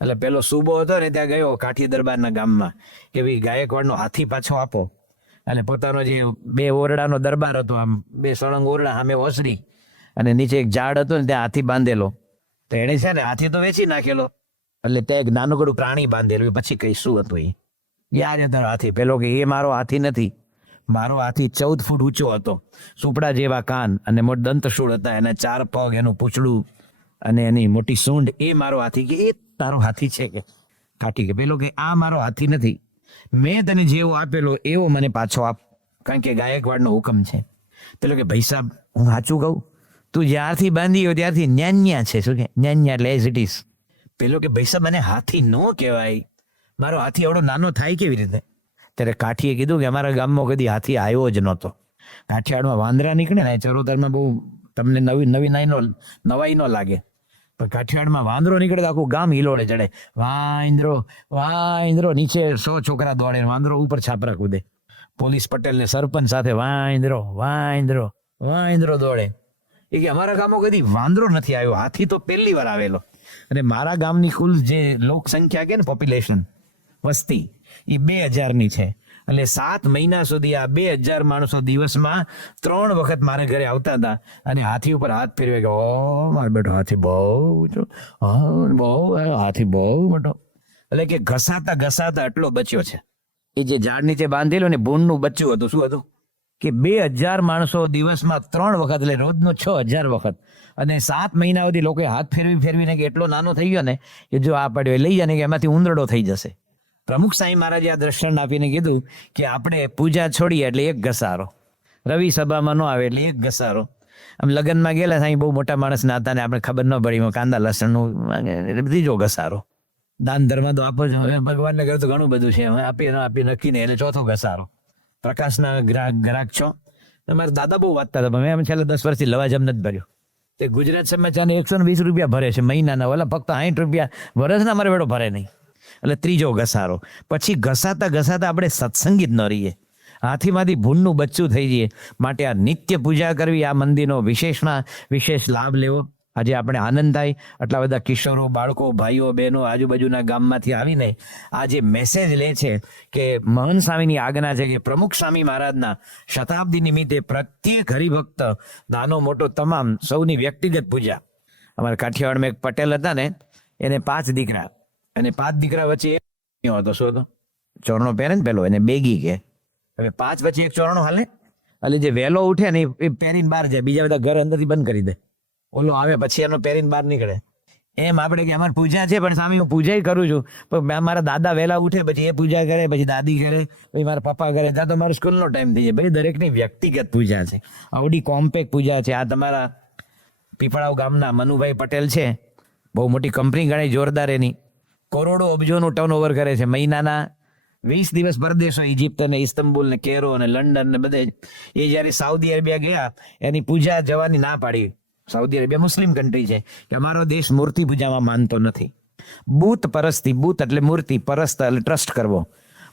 એટલે પેલો સુબો હતો ને ત્યાં ગયો કાઠી દરબારના ગામમાં કે ભાઈ ગાયકવાડનો હાથી પાછો આપો. એટલે પોતાનો જે 2 ઓરડાનો દરબાર હતો, આમ 2 સળંગ ઓરડા, સામે ઓસરી અને નીચે એક ઝાડ હતું ને ત્યાં હાથી બાંધેલો. તો એને છે ને હાથી તો વેચી નાખેલો, એટલે ત્યાં એક નાનકડું પ્રાણી બાંધેલું. પછી કઈ શું હતું એ યાર તારો હાથી? પેલો કે એ મારો હાથી નથી, મારો હાથી 14 ફૂટ ઊંચો હતો, સુપડા જેવા કાન અને મોટ દંતશૂળ હતા, એના 4 પગ, એનું પૂંછડું અને એની મોટી સૂંઢ, એ મારો હાથી. કે એ તારો હાથી છે? કે કાઠી કે પેલો કે આ મારો હાથી નથી, મેં તને જેવો આપેલો એવો મને પાછો આપ, કારણ કે ગાયકવાડનો હુકમ છે. પેલો કે ભાઈ સાહેબ હું સાચું કહું, તું જ્યારથી બાંધી હોય ત્યારથી ન્યાન્યા છે. શું કે ન્યાન્યા એટલે એઝ ઇટ ઇઝ. પેલો કે ભાઈ સાહેબ મને હાથી ન કહેવાય, મારો હાથી એવડો નાનો થાય કેવી રીતે? ત્યારે કાઠીએ કીધું કે અમારા ગામમાં કદી હાથી આવ્યો જ નહોતો. કાઠિયાવાડમાં વાંદરા નીકળે ને, ચરોતરમાં બહુ તમને નવાઈ ન લાગે, પણ કાઠિયાવાડમાં વાંદરો નીકળે તો આખું ગામ હિલોડે ચડે. વાંદરો વાંદરો, નીચે 100 છોકરા દોડે, વાંદરો ઉપર છાપરા કૂદે. પોલીસ પટેલ ને સરપંચ સાથે વાંદરો વાંદરો વાંદરો દોડે. એ કે અમારા ગામમાં કદી વાંદરો નથી આવ્યો, હાથી તો પહેલી વાર આવેલો. અને મારા ગામની કુલ જે લોક સંખ્યા કે ને પોપ્યુલેશન, વસ્તી, એ 2000 છે. એટલે 7 મહિના સુધી આ 2000 માણસો દિવસમાં 3 વખત મારે ઘરે આવતા હતા અને હાથી ઉપર હાથ ફેરવે કે ઓ મારો બેટો હાથી બહુ હાથી બહુ મોટો. એટલે કે ઘસાતા ઘસાતા આટલો બચ્યો છે. એ જે ઝાડ નીચે બાંધેલો ને ભૂંડનું બચ્ચું હતું. શું હતું? કે 2000 માણસો દિવસમાં 3 વખત, એટલે રોજનો 6000 વખત. અને 7 મહિના સુધી લોકો હાથ ફેરવીને કે એટલો નાનો થઈ ગયો ને કે જો આ પડ્યો લઈ જાય ને કે એમાંથી ઉંદરડો થઈ જશે. પ્રમુખ સાંઈ મહારાજે આ દર્શન આપીને કીધું કે આપણે પૂજા છોડીએ એટલે એક ઘસારો, રવિ સભામાં ન આવે એટલે એક ઘસારો. આમ લગ્નમાં ગયેલા સાંઈ બહુ મોટા માણસ ના હતા ને આપણે ખબર ન પડી, કાંદા લસણનું ત્રીજો ઘસારો. દાન ધર્મ તો આપો છો, ભગવાનને ઘર તો ઘણું બધું છે, આપી નક્કી ને એટલે ચોથો ઘસારો. પ્રકાશના ગ્રાહક છો. મારા દાદા બહુ વાંચતા હતા, મેં છેલ્લા 10 વર્ષથી લવાજમ નથી ભર્યો. તે ગુજરાત સમાચારને 120 રૂપિયા ભરે છે મહિનાના, ઓલા ફક્ત 60 રૂપિયા વર્ષના મારે બેડો ભરે નહીં. એટલે ત્રીજો ઘસારો. પછી ઘસાતા ઘસાતા આપણે સત્સંગી જ ન રહીએ, હાથીમાંથી ભૂંડનું બચ્ચું થઈ જઈએ. માટે આ નિત્ય પૂજા કરવી, આ મંદિરનો વિશેષમાં વિશેષ લાભ લેવો. આજે આપણે આનંદ થાય, આટલા બધા કિશોરો, બાળકો, ભાઈઓ, બહેનો આજુબાજુના ગામમાંથી આવીને આ જે મેસેજ લે છે કે મહન સ્વામીની આજ્ઞા છે કે પ્રમુખ સ્વામી મહારાજના શતાબ્દી નિમિત્તે પ્રત્યેક હરિભક્ત, નાનો મોટો તમામ, સૌની વ્યક્તિગત પૂજા. અમારા કાઠિયાવાડમાં એક પટેલ હતા ને, એને 5 દીકરા, અને 5 દીકરા વચ્ચે એક હતો. શું હતો? ચોરણો પહેરે ને પેલો, એને બેગી કે. હવે 5 વચ્ચે એક ચોરણો હાલે, એટલે જે વહેલો ઉઠે ને એ પહેરીને બહાર જાય, બીજા બધા ઘર અંદરથી બંધ કરી દે. ઓલો આવે પછી એનો પહેરીને બહાર નીકળે. એમ આપણે કે અમારી પૂજા છે પણ સ્વામી હું પૂજા કરું છું, પણ મારા દાદા વહેલા ઉઠે પછી એ પૂજા કરે, પછી દાદી કરે, પછી મારા પપ્પા કરે, ત્યાં તો મારો સ્કૂલનો ટાઈમ થઈ જાય. ભાઈ દરેકની વ્યક્તિગત પૂજા છે, આવડી કોમ્પેક્ટ પૂજા છે. આ તમારા પીપળાવ ગામના મનુભાઈ પટેલ છે, બહુ મોટી કંપની ગણાય, જોરદાર. એની કરોડો અબજોનું ટર્નઓવર કરે છે. મહિનાના 20 દિવસ પરદેશો, ઇજિપ્ત ને ઇસ્તંબુલ ને કેરો ને લંડન ને બધે. એ જ્યારે સાઉદી અરેબિયા ગયા, એની પૂજા જવાની ના પાડી. સાઉદી અરેબિયા મુસ્લિમ કન્ટ્રી છે, કે અમારો દેશ મૂર્તિ પૂજામાં માનતો નથી. બૂત પરસ્તી, બૂત એટલે મૂર્તિ, પરસ્ત એટલે ટ્રસ્ટ કરવો.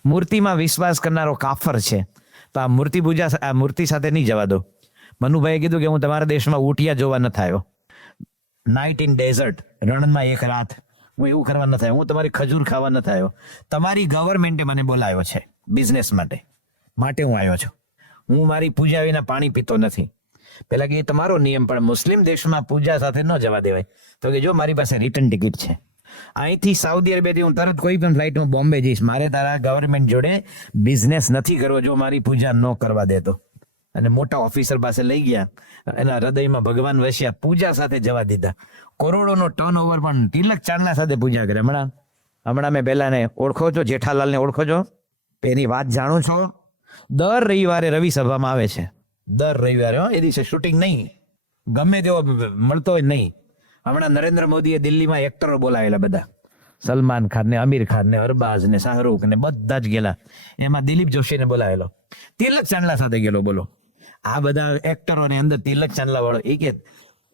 મૂર્તિમાં વિશ્વાસ કરનારો કાફર છે, તો આ મૂર્તિ પૂજા, આ મૂર્તિ સાથે નહીં જવા દો. મનુભાઈએ કીધું કે હું તમારા દેશમાં ઊંટિયા જોવા નથી આવ્યો, નાઇટ ઇન ડેઝર્ટ, રણમાં એક રાત, હું એવું કરવા નથી આવ્યો, હું તમારી ખજૂર ખાવા નથી આવ્યો. તમારી ગવર્મેન્ટે મને બોલાવ્યો છે બિઝનેસ માટે હું આવ્યો છું. હું મારી પૂજા વિના પાણી પીતો નથી. પેલા કે એ તમારો નિયમ, પણ મુસ્લિમ દેશમાં પૂજા સાથે ન જવા દેવાય. તો કે જો મારી પાસે રિટર્ન ટિકિટ છે, અહીંથી સાઉદી અરેબિયાથી હું તરત કોઈ પણ ફ્લાઇટમાં બોમ્બે જઈશ, મારે તારા ગવર્મેન્ટ જોડે બિઝનેસ નથી કરવો જો મારી પૂજા ન કરવા દેતો. અને મોટા ઓફિસર પાસે લઈ ગયા, એના હૃદયમાં ભગવાન વસ્યા, પૂજા સાથે જવા દીધા. કરોડોનો ટર્નઓવર, પણ તિલક ચાંદલા સાથે પૂજા કરે. હમણાં મેં પહેલાને ઓળખો છો, જેઠાલાલને ઓળખો છો? એની વાત જાણો છો? દર રવિવારે રવિ સભામાં આવે છે, દર રવિવારે. એ દિવસે શૂટિંગ નહીં, ગમે તેવો મળતો હોય નહીં. હમણાં નરેન્દ્ર મોદીએ દિલ્હીમાં એક્ટરો બોલાવેલા બધા, સલમાન ખાન ને, આમિર ખાન ને, અરબાઝ ને, શાહરૂખ ને, બધા જ ગયેલા. એમાં દિલીપ જોશીને બોલાવેલો, તિલક ચાંદલા સાથે ગયેલો. બોલો, આ બધા એક્ટરોને અંદર તિલક ચાંદલા વાળો. એ કે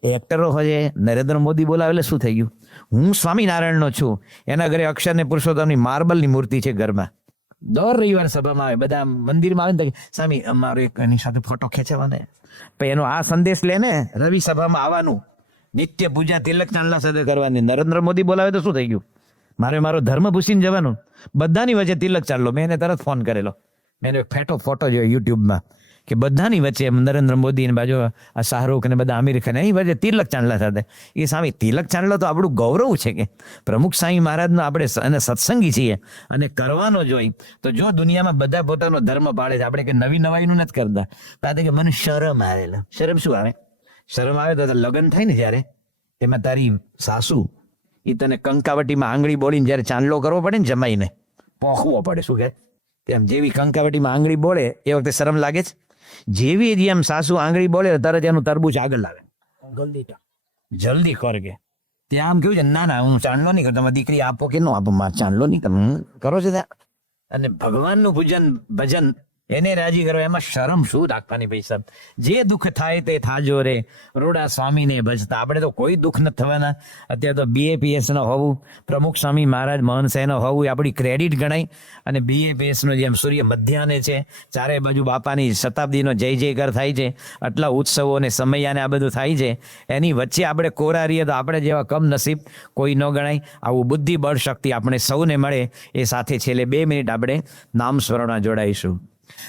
એક્ટરો હોય, નરેન્દ્ર મોદી બોલાવે એટલે શું થઈ ગયું? હું સ્વામિનારાયણનો છું, એના ઘરે અક્ષર ને પુરુષોત્તમની માર્બલની મૂર્તિ છે ઘરમાં. દર રવિવાર સભામાં આવે, બધા મંદિરમાં આવે ને, સ્વામી અમારો એક એની સાથે ફોટો ખેંચવાને. પછી એનો આ સંદેશ લે ને, રવિ સભામાં આવવાનું, નિત્ય પૂજા તિલક ચાંદલા સાથે કરવાની. નરેન્દ્ર મોદી બોલાવે તો શું થઈ ગયું? મારો ધર્મ ભૂસીને જવાનું. બધાની વચ્ચે તિલક ચાંદલો. મેં એને તરત ફોન કરેલો, મેં એક ફોટો જોયો યુટ્યુબમાં, કે બધાની વચ્ચે નરેન્દ્ર મોદી બાજુ આ શાહરૂખ ને બધા આમિર ખાન, એની વચ્ચે તિલક ચાંદલા સાથે. એ સ્વામી તિલક ચાંદલો તો આપણું ગૌરવ છે કે પ્રમુખ સ્વામી મહારાજનો આપણે અને સત્સંગી છીએ અને કરવાનો જોઈ. તો જો દુનિયામાં બધા પોતાનો ધર્મ પાળે છે, આપણે કે નવી નવાઈનું નથી કરતા. તાતે કે મને શરમ આવેલા. શરમ શું આવે? શરમ આવે તો લગ્ન થાય ને જ્યારે, એમાં તારી સાસુ એ તને કંકાવટીમાં આંગળી બોલીને જ્યારે ચાંદલો કરવો પડે ને, જમાઈને પોખવો પડે. શું કે તેમ જેવી કંકાવટીમાં આંગળી બોલે એ વખતે શરમ લાગે છે. જેવી જેમ સાસુ આંગળી બોલે તરત એનું તરબૂચ આગળ લાવે, જલ્દી કર કે. ત્યાં આમ કેવું છે, ના ના હું ચાંદલો નહીં કરું, તમે દીકરી આપો કે ન આપો, મારે ચાંદલો નહીં કરું, કરો છો ત્યાં. અને ભગવાનનું પૂજન ભજન એને રાજી કરો, એમાં શરમ શું રાખવાની ભાઈ સાહેબ. જે દુઃખ થાય તે થાજો રે, રોડા સ્વામીને ભજતા. આપણે તો કોઈ દુઃખ નથી થવાના. અત્યારે તો BAPS નો હોવું, પ્રમુખ સ્વામી મહારાજ મહંત સાહેબનો હોવું એ આપણી ક્રેડિટ ગણાય. અને BAPS નો જેમ સૂર્ય મધ્યાહને છે, ચારે બાજુ બાપાની શતાબ્દીનો જય જયકાર થાય છે, આટલા ઉત્સવો અને સમયાને આ બધું થાય છે, એની વચ્ચે આપણે કોરા રહીએ તો આપણે જેવા કમ નસીબ કોઈ ન ગણાય. આવું બુદ્ધિ બળ શક્તિ આપણે સૌને મળે એ સાથે છેલ્લે 2 મિનિટ આપણે નામ સ્મરણમાં જોડાઈશું.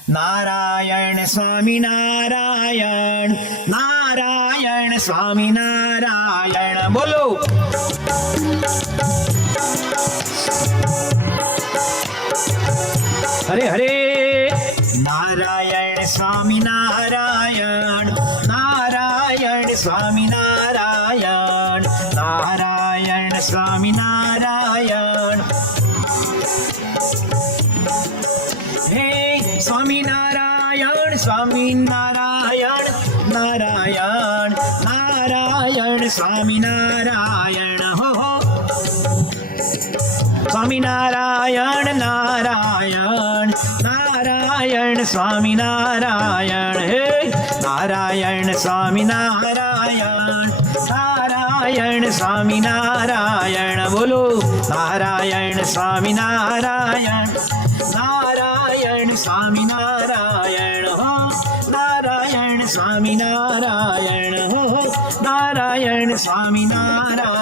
નારાયણ સ્વામી નારાયણ, નારાયણ સ્વામી નારાયણ, બોલો. હરે હરે. નારાયણ સ્વામી નારાયણ, નારાયણ સ્વામી નારાયણ, નારાયણ સ્વામી નારાયણ. હે સ્વામિનારાયણ, સ્વામિનારાયણ, નારાયણ નારાયણ સ્વામિનારાયણ. હો હો. સ્વામિનારાયણ નારાયણ, નારાયણ સ્વામિનારાયણ. હે નારાયણ સ્વામિનારાયણ, નારાયણ સ્વામિનારાયણ, બોલો. નારાયણ સ્વામિનારાયણ, નારાયણ સ્વામિનારાયણ. હો નારાયણ સ્વામિનારાયણ. હો નારાયણ સ્વામિનારાયણ.